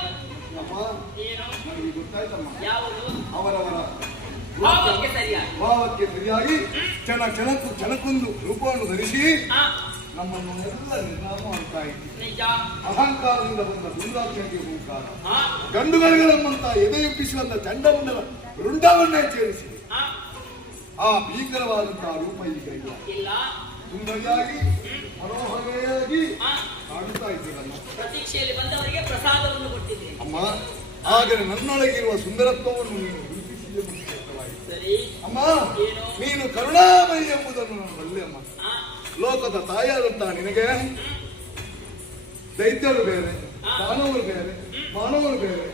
ಅಮ್ಮ ಏನು ನನಗೆ ಗೊತ್ತಾಯ್ತಮ್ಮ. ಯಾವುದು ಅವರವರ ಭಾವಕ್ಕೆ ಸರಿಯಾಗಿ ಭಾವಕ್ಕೆ ಸರಿಯಾಗಿ ಕ್ಷಣಕ್ಕೊಂದು ರೂಪವನ್ನು ಧರಿಸಿ ನಮ್ಮನ್ನು ಎಲ್ಲ ನಿರ್ನಾಮ ಮಾಡ್ತಾ ಇದ್ದೀವಿ. ನಿಜ. ಅಹಂಕಾರದಿಂದ ಬಂದ ದುಂದಾಕ್ಷಿಗೆ ಹೂಂಕಾರ, ಗಂಡುಗಳಿಗೆ ನಮ್ಮಂತ ಎದೆಯೊಪ್ಪಿಸುವಂತ ಚಂಡಮುಂಡರ ರುಂಡವನ್ನೇ ಸೇರಿಸಿದೆ. ಆ ಭೀಕರವಾದಂತಹ ರೂಪ ಈಗ ಇಲ್ಲ. ಸುಂದರಿಯಾಗಿ ಮನೋಹರಿಯಾಗಿ ಕಾಣುತ್ತಾ ಇದ್ದೀರಲ್ಲ. ಪ್ರತೀಕ್ಷೆಯಲ್ಲಿ ಬಂದವರಿಗೆ ಪ್ರಸಾದವನ್ನು ಕೊಟ್ಟಿದೆ ಅಮ್ಮ. ಆದರೆ ನನ್ನೊಳಗಿರುವ ಸುಂದರತ್ವವನ್ನು ನೀನು ಗುರುತಿಸಿದೆ. ಸರಿ ಅಮ್ಮ, ನೀನು ಕರುಣಾಮಯಿ ಎಂಬುದನ್ನು ನಾನು ಬಲ್ಲೆ ಅಮ್ಮ. ಲೋಕದ ತಾಯಿಯಾದಂತಹ ನಿನಗೆ ದೈತ್ಯರು ಬೇರೆ, ದಾನವರು ಬೇರೆ, ಮಾನವರು ಬೇರೆ,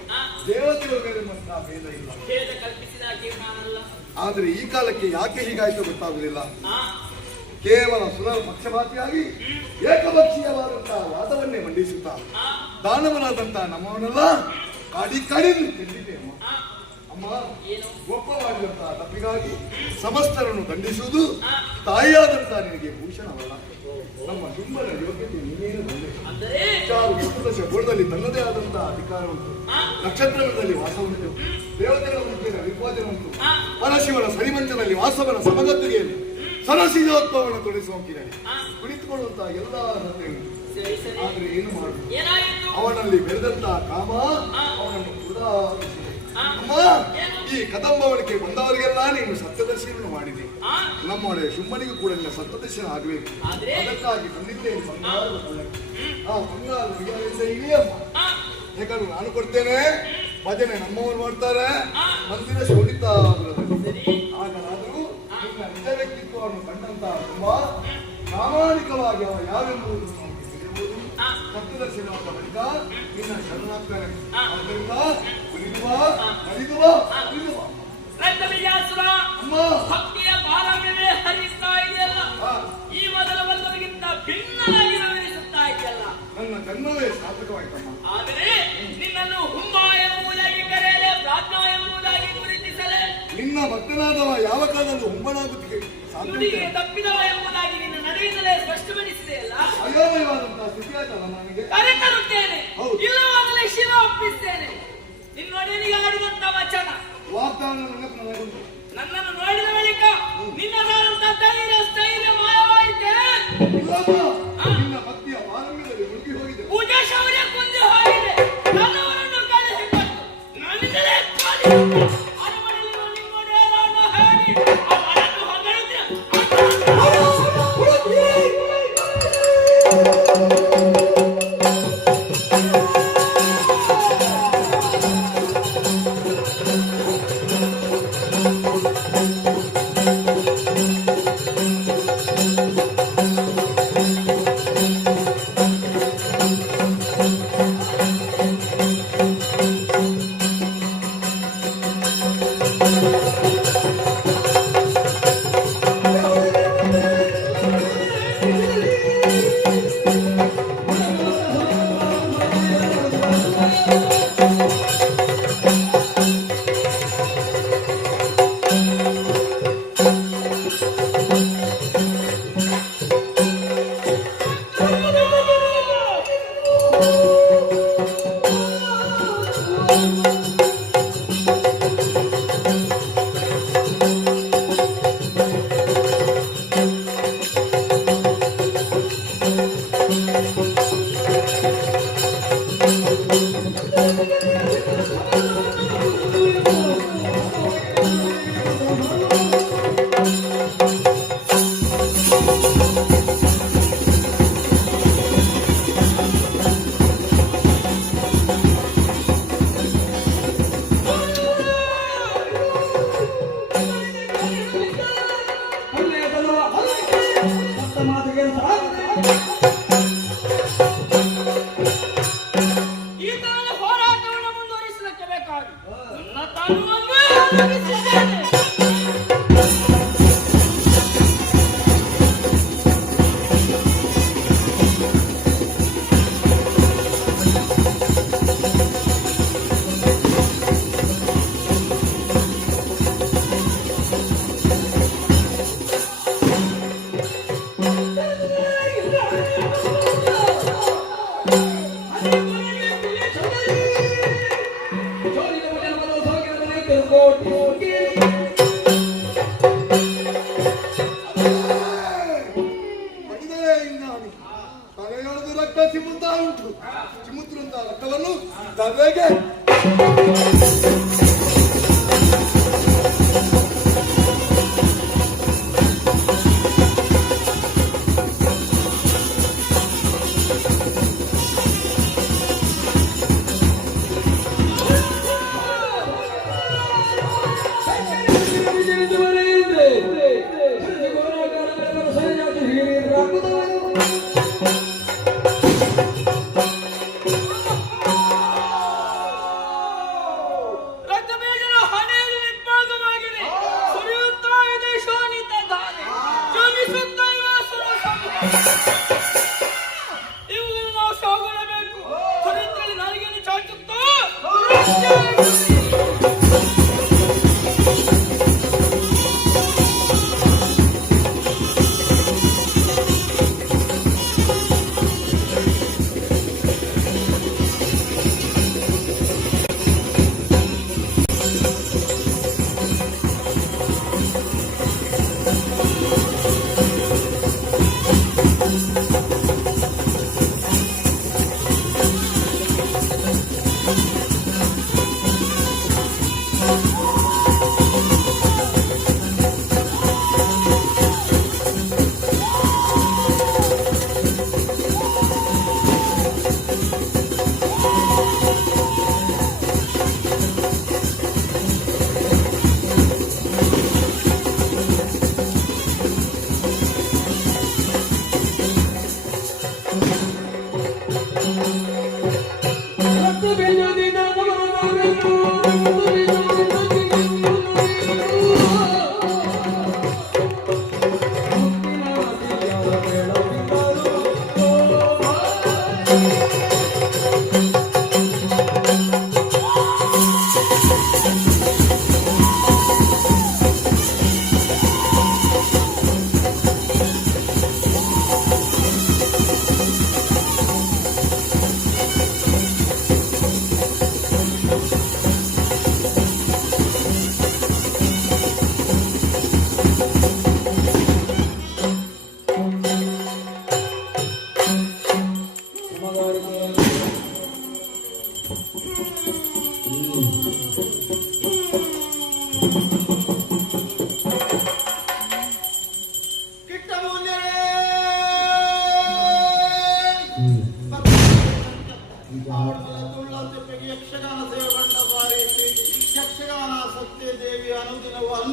ದೇವತೆಗಳು ಬೇರೆ ಎಂಬಂತಹ ಭೇದ ಇಲ್ಲ. ಆದರೆ ಈ ಕಾಲಕ್ಕೆ ಯಾಕೆ ಹೀಗಾಯ್ತು ಗೊತ್ತಾಗುವುದಿಲ್ಲ. ಕೇವಲ ಸುಲಭ ಪಕ್ಷಪಾತಿಯಾಗಿ ಏಕಪಕ್ಷೀಯವಾದಂತಹ ವಾದವನ್ನೇ ಮಂಡಿಸುತ್ತಾ ದಾನವನಾದಂತಹ ನಮ್ಮವನ್ನೆಲ್ಲ ಕಡಿದು ಗೆದ್ದಿದೆ ಅಮ್ಮ. ಅಮ್ಮ, ಒಪ್ಪವಾಗಿರುವಂತಹ ತಪ್ಪಿಗಾಗಿ ಸಮಸ್ತರನ್ನು ದಂಡಿಸುವುದು ತಾಯಿಯಾದಂತಹ ನಿನಗೆ ಭೂಷಣವಲ್ಲ. ನಮ್ಮ ಶುಂಭನ ಯೋಗ್ಯತೆ ನೀನೇನು ಬಂದೆ. ಗೋಳದಲ್ಲಿ ತನ್ನದೇ ಆದಂತಹ ಅಧಿಕಾರ ಉಂಟು, ನಕ್ಷತ್ರಗಳಲ್ಲಿ ವಾಸ ಉಂಟು, ದೇವತೆಗಳ ಮುಖ್ಯದ ವಿಭೋಜನ ಉಂಟು, ಪರಶಿವನ ಸರಿಮಂಚದಲ್ಲಿ ವಾಸವನ ಸಮಗತ್ತಿಗೆಯಲ್ಲಿ ಸರಸಿಜೋತ್ವವನ್ನು ತೊಡಿಸುವಂಕಿನಲ್ಲಿ ಕುಳಿತುಕೊಳ್ಳುವಂತಹ ಎಲ್ಲ ಅರ್ಹತೆ ಉಂಟು. ಆದ್ರೆ ಏನು ಮಾಡುವುದು, ಅವನಲ್ಲಿ ಬೆಳೆದಂತಹ ಕಾಮ ಅವನನ್ನು ಕೂಡ ಅಮ್ಮ ಈ ಕದಂಬವಳಿಕೆ ಬಂದವರಿಗೆಲ್ಲ ನೀನು ಸತ್ಯದರ್ಶನವನ್ನು ಮಾಡಿದೆ. ನಮ್ಮೊಡೆ ಶುಂಭನಿಗೂ ಕೂಡ ನಿನ್ನ ಸತ್ಯದರ್ಶನ ಆಗಬೇಕು. ಅದಕ್ಕಾಗಿ ತಂದಿದ್ದೇನೆ ಬಂಗಾರದ ಪಲ್ಲಕ್ಕಿ. ಆ ಬಂಗಾರದ ಉಯ್ಯಾಲೆಯಿಂದ ಇಳಿಯಮ್ಮ. ಯಾಕಂದ್ರೆ ನಾನು ಕೊಡ್ತೇನೆ, ಭಜನೆ ನಮ್ಮವರು ಮಾಡ್ತಾರೆ, ಮಂದಿರ ಶೋಭಿತಾ ಹಾಗಾದರೂ ನಿನ್ನ ನಿಜ ವ್ಯಕ್ತಿತ್ವವನ್ನು ಕಂಡಂತಹ ತುಂಬಾ ಪ್ರಾಮಾಣಿಕವಾಗಿ ಅವ ಯಾವೆಂಬುದು ನಮಗೆ ತಿಳಿಯಬಹುದು. ಸತ್ಯದರ್ಶನವಾದ ಬಳಿಕ ನಿನ್ನ ಶರಣಾಗ್ತಾನೆ. ಆದ್ದರಿಂದ ಉಳಿದುವ ನಲಿದುವ ಉಳಿದುವ ಅಮ್ಮ ಭಕ್ತಿಯ ಪಾರಮ್ಯವೇ ಹರಿಸ್ತಾ ಇದೆಯಲ್ಲ, ಈ ಮೊದಲ ಬಂದವರಿಗಿಂತ ಭಿನ್ನವಾಗಿ ನವೀನಿಸುತ್ತಾ ಇದೆಯಲ್ಲ. ನನ್ನ ಜನ್ಮವೇ ಸಾರ್ಥಕವಾಯ್ತಮ್ಮ. ಆದರೆ ನಿನ್ನನ್ನು ಹುಂಬ ಎಂಬುದಾಗಿ ಕರೆಯಲೆ, ಪ್ರಾಜ್ಞ ಎಂಬುದಾಗಿ ಗುರುತಿಸಲೆ, ನಿನ್ನ ಭಕ್ತನಾದವ ಯಾವ ಕಾಲದಲ್ಲೂ ಹುಂಬನಾಗುತ್ತಿಗೆ ನುಡಿಗೆ ಸಾಧ್ಯ ತಪ್ಪಿದವ ಎಂಬುದಾಗಿ ನಿನ್ನ ನಡೆಯಿಂದಲೇ ಸ್ಪಷ್ಟಪಡಿಸಿದೆಯಲ್ಲ. ಅಯೋಮಯವಾದಂತಹ ಸ್ಥಿತಿಯಾಯ್ತಲ್ಲ ನನಗೆ. ಕರೆ ತರುತ್ತೇನೆ, ಹೌದು. ಇಲ್ಲವಾಗಲೇ ಶಿರ ಒಪ್ಪಿಸ್ತೇನೆ. ನಿನ್ನೊಡೆಯನಿಗೆ ಆಡಿದಂತ ವಚನ ವಾಗ್ದಾನ ನನಗುಂಟು. ನನ್ನನ್ನು ನೋಡಿದ ಬಳಿಕ ನಿನ್ನದಾದಂತ ಧೈರ್ಯ ಸ್ಥೈರ್ಯ ಮಾಯವಾಯಿತೆ. ಇಲ್ಲಮ್ಮ, ನಿನ್ನ ಭಕ್ತಿಯ ಪಾರಮ್ಯದಲ್ಲಿ ಮುಳುಗಿ ಹೋಗಿದೆ. ಪೂಜಾ ಶೌರ್ಯ ಕುಂದಿ ಹೋಗಿದೆ. ನನ್ನವರನ್ನು ಕಳೆಸಿಕೊಂಡು ನನ್ನಿಂದಲೇ ಕಾಲಿಟ್ಟು ಅರಮನೆಯಲ್ಲಿರುವ ನಿನ್ನೊಡೆಯರನ್ನು ಹೇಳಿ ಅವರನ್ನು ಹೊಗಳಿದ್ರೆ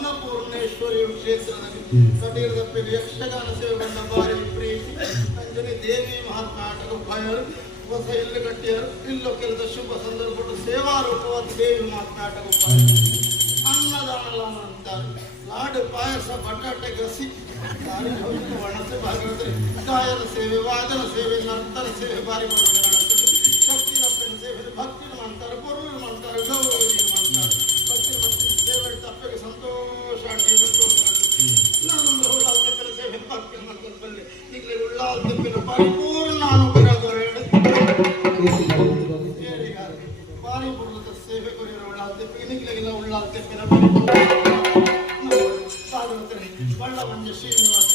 ಅನ್ನಪೂರ್ಣೇಶ್ವರಿ ಕ್ಷೇತ್ರದಲ್ಲಿ ಕಟೀರದಪ್ಪಿನ ಯಕ್ಷಗಾನ ಸೇವೆಗಳನ್ನ ಭಾರಿ ಪ್ರೀತಿ ಅಂಜನಿ ದೇವಿ ಮಹಾತ್ಮಾಟಕ ಭಯರು ಹೊಸ ಇಲ್ಲಿ ಕಟ್ಟಿಯರು ಇಲ್ಲೋ ಕೆಲಸ ಶುಭ ಸಂದರ್ಭ ಸೇವಾ ರೂಪವಾದ ದೇವಿ ಮಹಾತ್ಮಾಟಕ ಅನ್ನದಾನ ಅಂತಾರೆ ಲಾಡು ಪಾಯಸ ಬಟಾಟೆ ಗಸಿ ಒಣಸೆ ಭಾಗವತರೆ ಗಾಯನ ಸೇವೆ ವಾದನ ಸೇವೆ ನರ್ತನ ಸೇವೆ ಬಾರಿ ಬರುತ್ತದೆ ಶಕ್ತಿರಪ್ಪನ ಸೇವೆ ಭಕ್ತಿನ ಮಾಡ್ತಾರೆ ಪೊರ್ಲು ಮಾಡ್ತಾರೆ ಗೌರವ ಮಾಡ್ತಾರೆ ಭಕ್ತಿನ ಭಕ್ತಿ ಸೇವೆ ತಪ್ಪಗೆ ಸಂತೋಷ ನಾನೊಂದು ಉಳ್ಳಾಲ್ತೆಪ್ಪಿನ ಸೇವೆ ಭಕ್ತಿನ ಮಾಡ್ತಾರೆ ಬಲ್ಲೆ ಈಗಲೇ ಉಳ್ಳಾಲ್ತೆಪ್ಪಿನ ಪರಿಪೂರ್ಣ ಅನುಗ್ರಹ ಪಾರಿಪೂರ್ಣದ ಸೇವೆ ಕೊರಿಯರ ಉಳ್ಳಾಲ್ತೆಪ್ಪಿಗೆ ನಿಗ್ಲೆಗಿಲ್ಲ ಉಳ್ಳಾಲ್ತೆಪ್ಪಿನ ಬಳ್ಳವಂಜ ಶ್ರೀನಿವಾಸ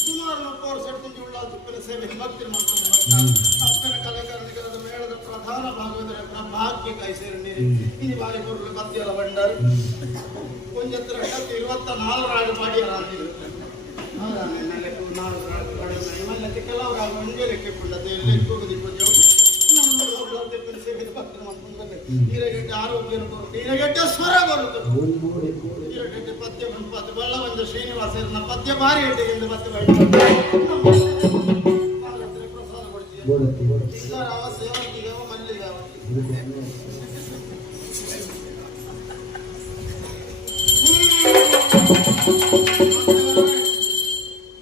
ಸುಮಾರು 30 ವರ್ಷ ಉಳ್ಳಾಲ್ತೆಪ್ಪಿನ ಸೇವೆ ಭಕ್ತಿ ಮಾಡ್ಕೊಂಡು ಬರ್ತಾರೆ ಅಪ್ಪನ ಕಲಾಕಾರನಿಗರದ ಮೇಳದ ಪ್ರಧಾನ ಭಾಗವತರ ಭಾಗ್ಯ ಕೈ ಸೇರಿ ಈ ಬಾರಿ ಬರಲು ಮಧ್ಯದ ಬಂಡಾರು ಕೊಂಚತ್ರ 24 ರಾಡು ಮಾಡಿಯಲ್ಲ ಮಲ್ಲಕ್ಕೆ ಕೆಲವರು ಒಂದೇ ಲೆಕ್ಕ ಕೊಂಡದ್ದು ಲೆಕ್ಕ ಹೋಗುದಿಪ್ಪು ಉಳ್ಳಾಲ್ತೆಪ್ಪಿನ ಸೇವೆ ಭಕ್ತಿ ಮಾಡ್ಕೊಂಡು ಈರಗಡ್ಡೆ ಆರೋಗ್ಯ ಈರಗಡ್ಡೆ ಸ್ವರ ಬರುತ್ತದೆ ಈರಗಡ್ಡೆ ಪದ್ಯ ಬಂದು ಬಳ್ಳವಂಜ ಶ್ರೀನಿವಾಸ ಪದ್ಯ ಭಾರಿ ಎಡ್ಡೆಗೆಂದು ಮತ್ತೆ ಪ್ರಸಾದ ಕೊಡ್ತೀವಿ ಸಿಂಗಾರಾವ ಸೇವಂತಿಗಾವ ಮಲ್ಲಿಗಾವ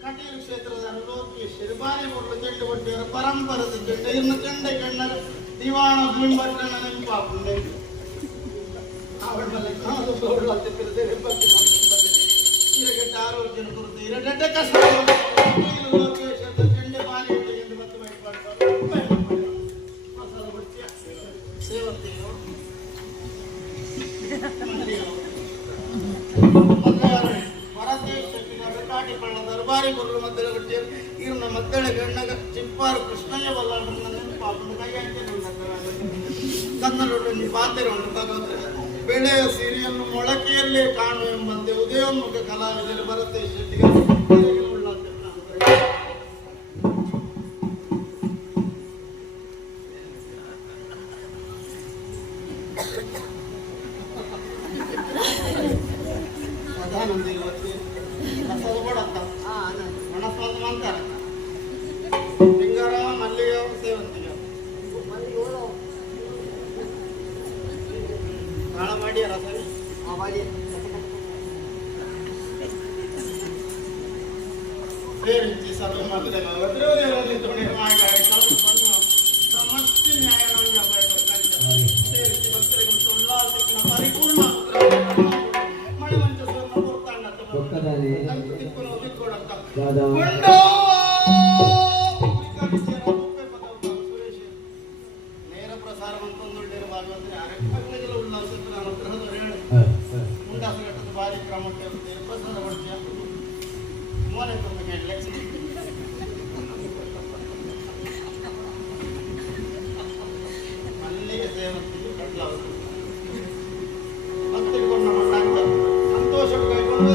ಕಟೀಲು ಕ್ಷೇತ್ರದ ಲೋಕೇಶ್ವರಿ ಬಾರಿ ಮುರುಳು ಚೆಂಡು ಕೊಟ್ಟಿಯರ ಪರಂಪರದ ಚೆಂಡು ಇನ್ನು ಚೆಂಡೆ ಕಣ್ಣರ ದಿವಾಣ ಗುಂಬಟ್ಟನ ನೆನಪಾಪುಂಡೆ ಅವಳ ಮೇಲೆ ಉಳ್ಳಾಲ್ತೆಪ್ಪಿನ ಸೇವೆ ಭಕ್ತಿ ಮಾಡ್ಕೊಂಡು ಬಂದಿದೆ ಇರಗಡ್ಡೆ ಆರೋಗ್ಯನ ಕೊರತೆ ಇರಗಡ್ಡೆ ಕಷ್ಟ ಲೋಕೇಶ್ವರದ ಚೆಂಡೆ ಬಾರಿ ಎಂದು ಮತ್ತೆ ಮಸಾಲ ಕೊಡ್ತೀಯ ಸೇವಂತಿಯೋ ಕಾಟಿ ಪಳ್ಳ ದರ್ಬಾರಿ ಬರಲು ಮದ್ದಳೆ ಕೊಟ್ಟಿಯರು ಇವ್ರನ್ನ ಮದ್ದಳೆ ಗಣ್ಣಗ ಚಿಪ್ಪಾರು ಕೃಷ್ಣಯ್ಯ ಬಲ್ಲಾಡ ಪಾಪದ ಕೈ ಕನ್ನಡೊಂದು ಪಾತ್ರೆ ಉಂಟು ಭಗವಂತ ಬೆಳೆಯ ಸಿರಿಯನ್ನು ಮೊಳಕೆಯಲ್ಲೇ ಕಾಣು ಎಂಬಂತೆ ಉದಯೋನ್ಮುಖ ಕಲಾವಿದರು ಭರತೆ ಶೆಟ್ಟಿಗೆ ಪ್ರಧಾನಂದ ಇವತ್ತು ರಸದ ಕೊಡತ್ತ ಮನಸ್ಸು ಅಂತಾರೆ ಸಿಂಗಾರ ಮಲ್ಲಿಗೆ ಸೇವಂತಿಗೆ ಕಾಳ ಮಾಡಿ ರಸ ಸೇರಿಸಿ ಸಭೆ ಮಾಡ್ತಾರೆ ಸಮಸ್ಯೆ ನ್ಯಾಯ ಸೇರಿಸಿ ಭಕ್ತರಿಗೆ ಉಳ್ಳಾಲ್ತೆಪ್ಪಿನ ಪರಿಪೂರ್ಣ ಮಳೆ ಮಂಚೂರನ್ನ ನೇರ ಪ್ರಸಾರ ಅಂತಂದು ಭಾಗವಂತನೇ ಅರೆಲ್ಲ ಉಳ್ಳಾಲ್ತೆಪ್ಪಿನ ಅನುಗ್ರಹದ ಹೇಳಿ ಮುಂಡಾಸಘಟ್ಟದ ಭಾರಿ ಪ್ರಾಮುಖ್ಯ ಪ್ರಸಾದ ಕೊಡ್ತೀಯ ಮೋನೆ ತುಂಬ ಮಲ್ಲಿಗೆ ಸೇವಂತಿಗೆ ಕಟ್ಲಾವುದು ಭಕ್ತರಿಗೆ ನಮ್ಮ ಸಂತೋಷ ಕೈಗೊಂಡು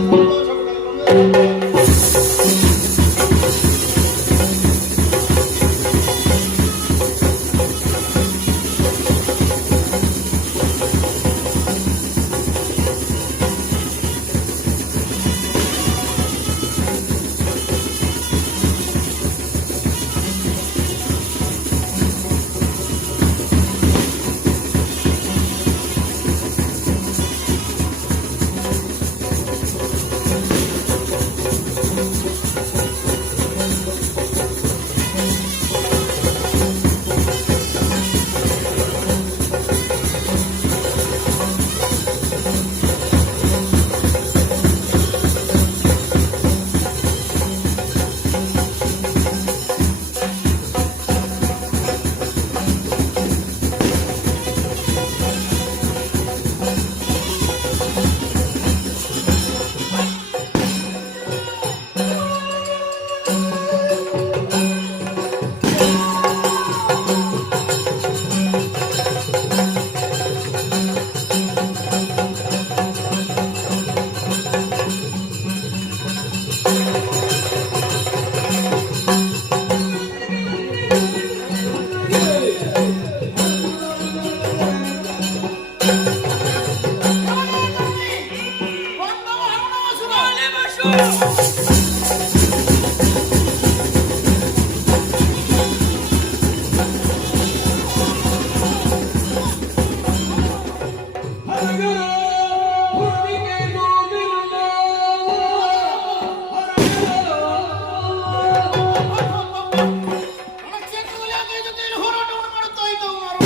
ರಣಕ್ಷೇತ್ರದಲ್ಲಿ ಆತ ಜೊತೆಯಲ್ಲಿ ಹೋರಾಟವನ್ನು ಮಾಡುತ್ತಾ ಇದ್ದವು ಮಾರು.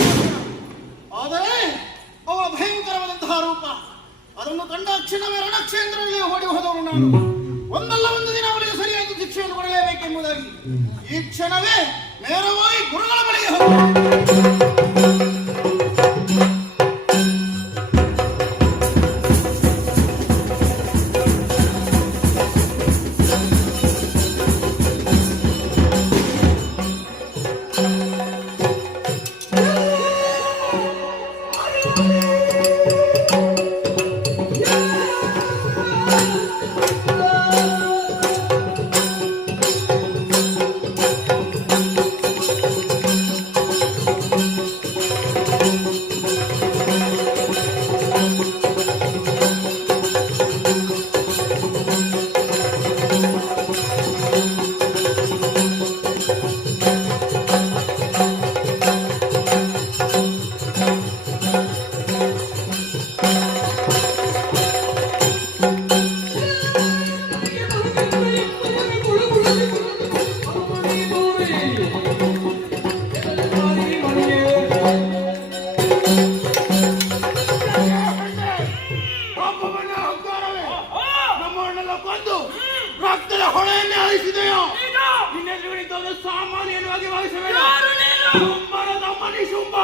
ಆದರೆ ಅವರ ಭಯಂಕರವಾದಂತಹ ರೂಪ ಅದನ್ನು ಕಂಡ ಕ್ಷಣವೇ ರಣಕ್ಷೇತ್ರದಲ್ಲಿ ಓಡಿ ಹೋದವರು ನಾನು. ಒಂದಲ್ಲ ಒಂದು ದಿನ ಅವರಿಗೆ ಸರಿಯಾದ ಶಿಕ್ಷೆಯನ್ನು ಕೊಡಲೇಬೇಕೆಂಬುದಾಗಿ ಈ ಕ್ಷಣವೇ ನೇರವಾಗಿ ಗುರುಗಳ ಬಳಿಗೆ ಹೋದ. ನಮ್ಮನ್ನೆಲ್ಲ ಕೊಂದು ರಕ್ತದ ಹೊಳೆಯನ್ನೇ ಅಳಿಸಿದೆಯೋ ನಿನ್ನೆದುರಿದ್ದವನು ಸಾಮಾನ್ಯವಾಗಿ ಭಾವಿಸಬೇಡ. ಶುಂಭನ ತಮ್ಮನಿ ಶುಂಭ.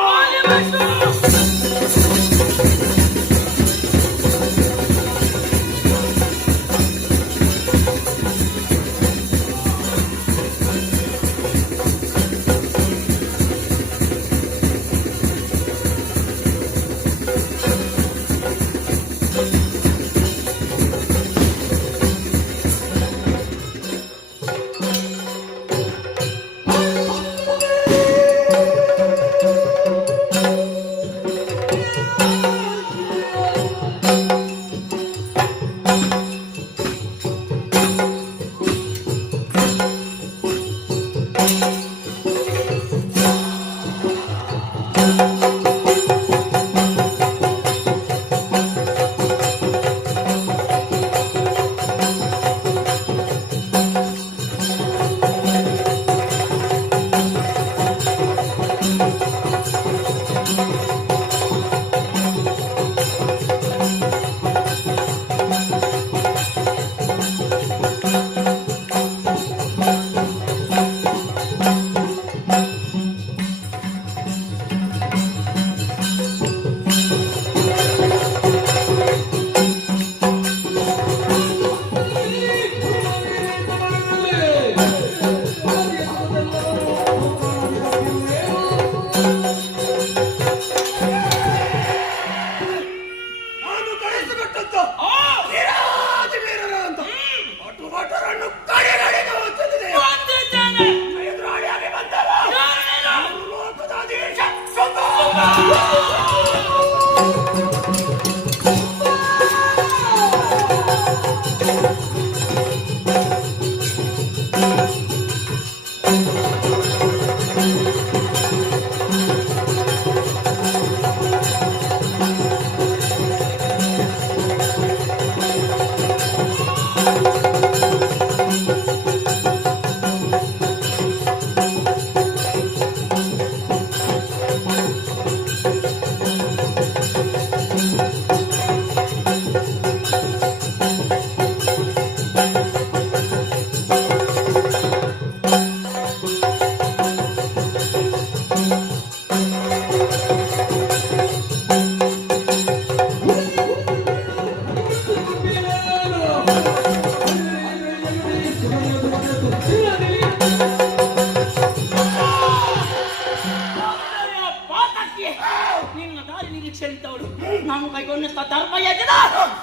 ನಾನು ಕೈಗೊಂಡ ಧರ್ಮ ಯಜ್ಞದ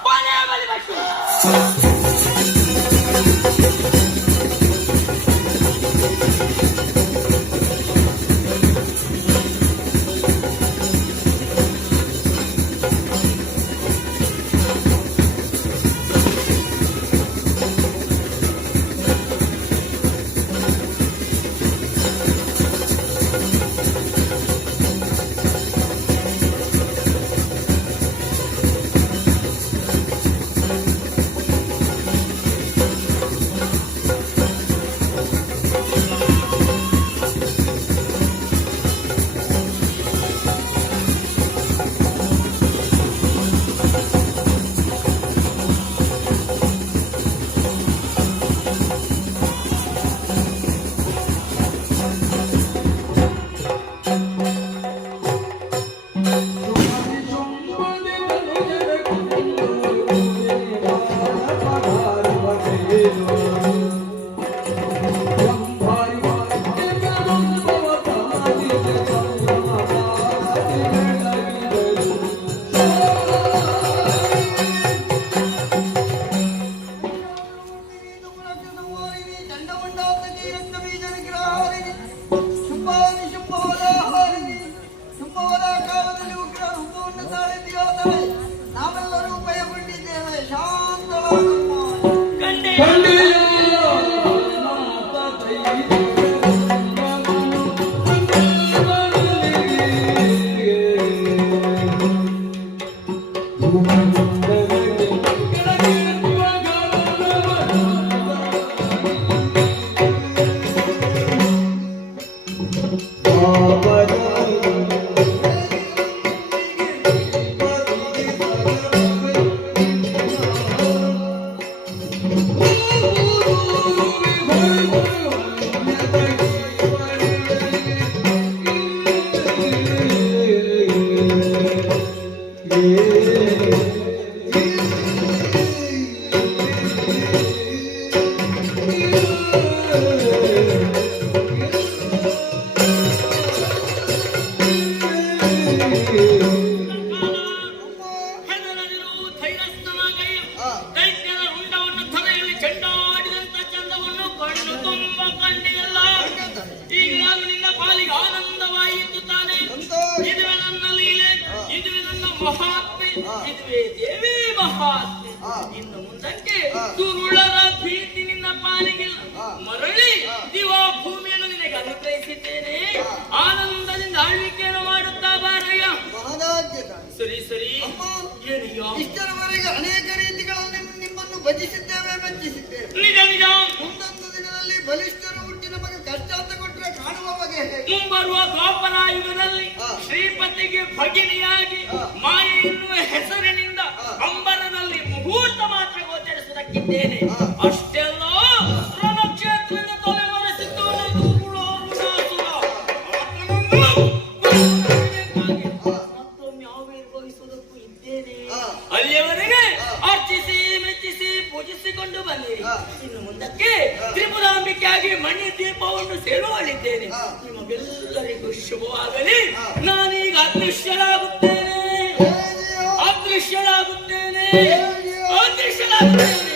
ಕೊನೆ ಬಲಿ ಬಟ್ಟು ಆನಂದವಾಯಿತು ತಾನೆ. ಇದುವೇ ನನ್ನ ಲೀಲೆ, ಇದುವೇ ನನ್ನ ಮಹಾತ್ಮೆ, ಇದುವೇ ದೇವಿ ಮಹಾತ್ಮೆ. ಇನ್ನು ಮುಂದಕ್ಕೆ ದುರುಳರ ಭೀತಿ ನಿನ್ನ ಪಾಲಿಗಿಲ್ಲ. ಮರಳಿ ದಿವಾ ಭೂಮಿಯನ್ನು ನಿನಗೆ ಅನುಗ್ರಹಿಸಿದ್ದೇನೆ. ಆನಂದದಿಂದ ಆಳ್ವಿಕೆಯನ್ನು ಮಾಡುತ್ತಾ ಬಾರಯ್ಯ. ಸರಿ ಸರಿ. ಏನಯ್ಯ? ಇಷ್ಟರವರೆಗೆ ಅನೇಕ ರೀತಿಗಳಲ್ಲಿ ನಿಮ್ಮನ್ನು ಭಜಿಸಿದ್ದೇವೆ, ಮೆಚ್ಚಿಸಿದ್ದೇವೆ. ನಿಜ ನಿಜ. ಮುಂದೊಂದು ದಿನದಲ್ಲಿ ಬಲಿಷ್ಠರು ಹುಟ್ಟಿ ನಮಗೆ ಕಷ್ಟ ಅಂತ ಕೊಟ್ಟರೆ ಕಾಣುವ ಬಗೆ ಮುಂಬರುವ ದ್ವಾಪರಾಯುಗದಲ್ಲಿ ಶ್ರೀಪತಿಗೆ ಭಗಿನಿಯಾಗಿ ಮಾಯೆ ಎನ್ನುವ ಹೆಸರಿನಿಂದ ಅಂಬರದಲ್ಲಿ ಮುಹೂರ್ತ ಮಾತ್ರ ಗೋಚರಿಸುವುದಕ್ಕಿದ್ದೇನೆ. ಅಷ್ಟೆಲ್ಲ ರಣಕ್ಷೇತ್ರದಿಂದ ತಲೆಮರೆಸಿದ್ದವನು ಮತ್ತೊಮ್ಮೆ ಆವಿರ್ಭವಿಸುವುದಕ್ಕೂ ಇದ್ದೇನೆ. ಅಲ್ಲಿಯವರೆಗೆ ಅರ್ಚಿಸಿ ಮೆಚ್ಚಿಸಿ ಪೂಜಿಸಿಕೊಂಡು ಬಂದಿರಿ. ಇನ್ನು ಮುಂದಕ್ಕೆ ತ್ರಿಪುರಾಂಬಿಕೆಯಾಗಿ ಮಣಿ ದೀಪವನ್ನು ಸೇರುವಲ್ಲಿದ್ದೇನೆ. ನಿಮಗೆಲ್ಲರಿಗೂ ಶುಭವಾಗಲಿ. ನಾನೀಗ ಅದೃಶ್ಯನಾಗುತ್ತೇನೆ, ಅದೃಶ್ಯನಾಗುತ್ತೇನೆ, ಅದೃಶ್ಯನಾಗುತ್ತೇನೆ.